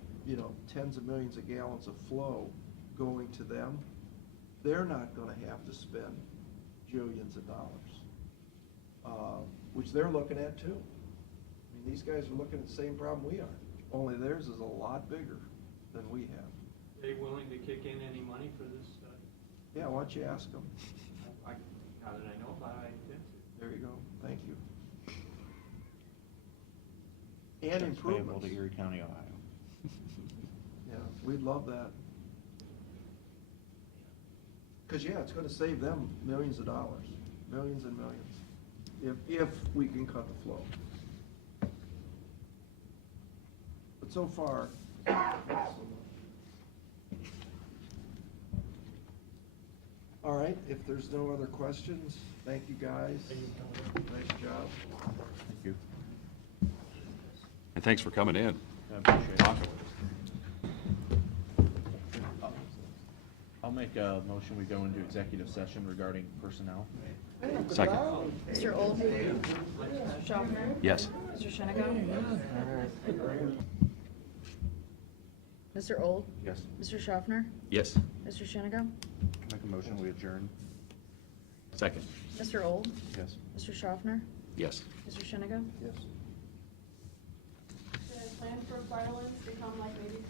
tens of millions of gallons of flow going to them, they're not gonna have to spend jillions of dollars, which they're looking at too. I mean, these guys are looking at the same problem we are, only theirs is a lot bigger than we have. Are they willing to kick in any money for this study? Yeah, why don't you ask them? Now that I know about it, I intend to. There you go, thank you. And Checks improvements. payable to Erie County, Ohio. Yeah, we'd love that. Because, yeah, it's gonna save them millions of dollars, millions and millions, if we can cut the flow. But so far, not so much. All right, if there's no other questions, thank you, guys. Nice job. Thank you. And thanks for coming in. I appreciate it. Talking. I'll make a motion, we go into executive session regarding personnel. Second. Mr. Old? Mr. Schaffner? Yes. Mr. Shennegang? Mr. Old? Yes. Mr. Schaffner? Yes. Mr. Shennegang? Make a motion, we adjourn. Second. Mr. Old? Yes. Mr. Schaffner? Yes. Mr. Shennegang? Yes. The plan for Bartlett's become like maybe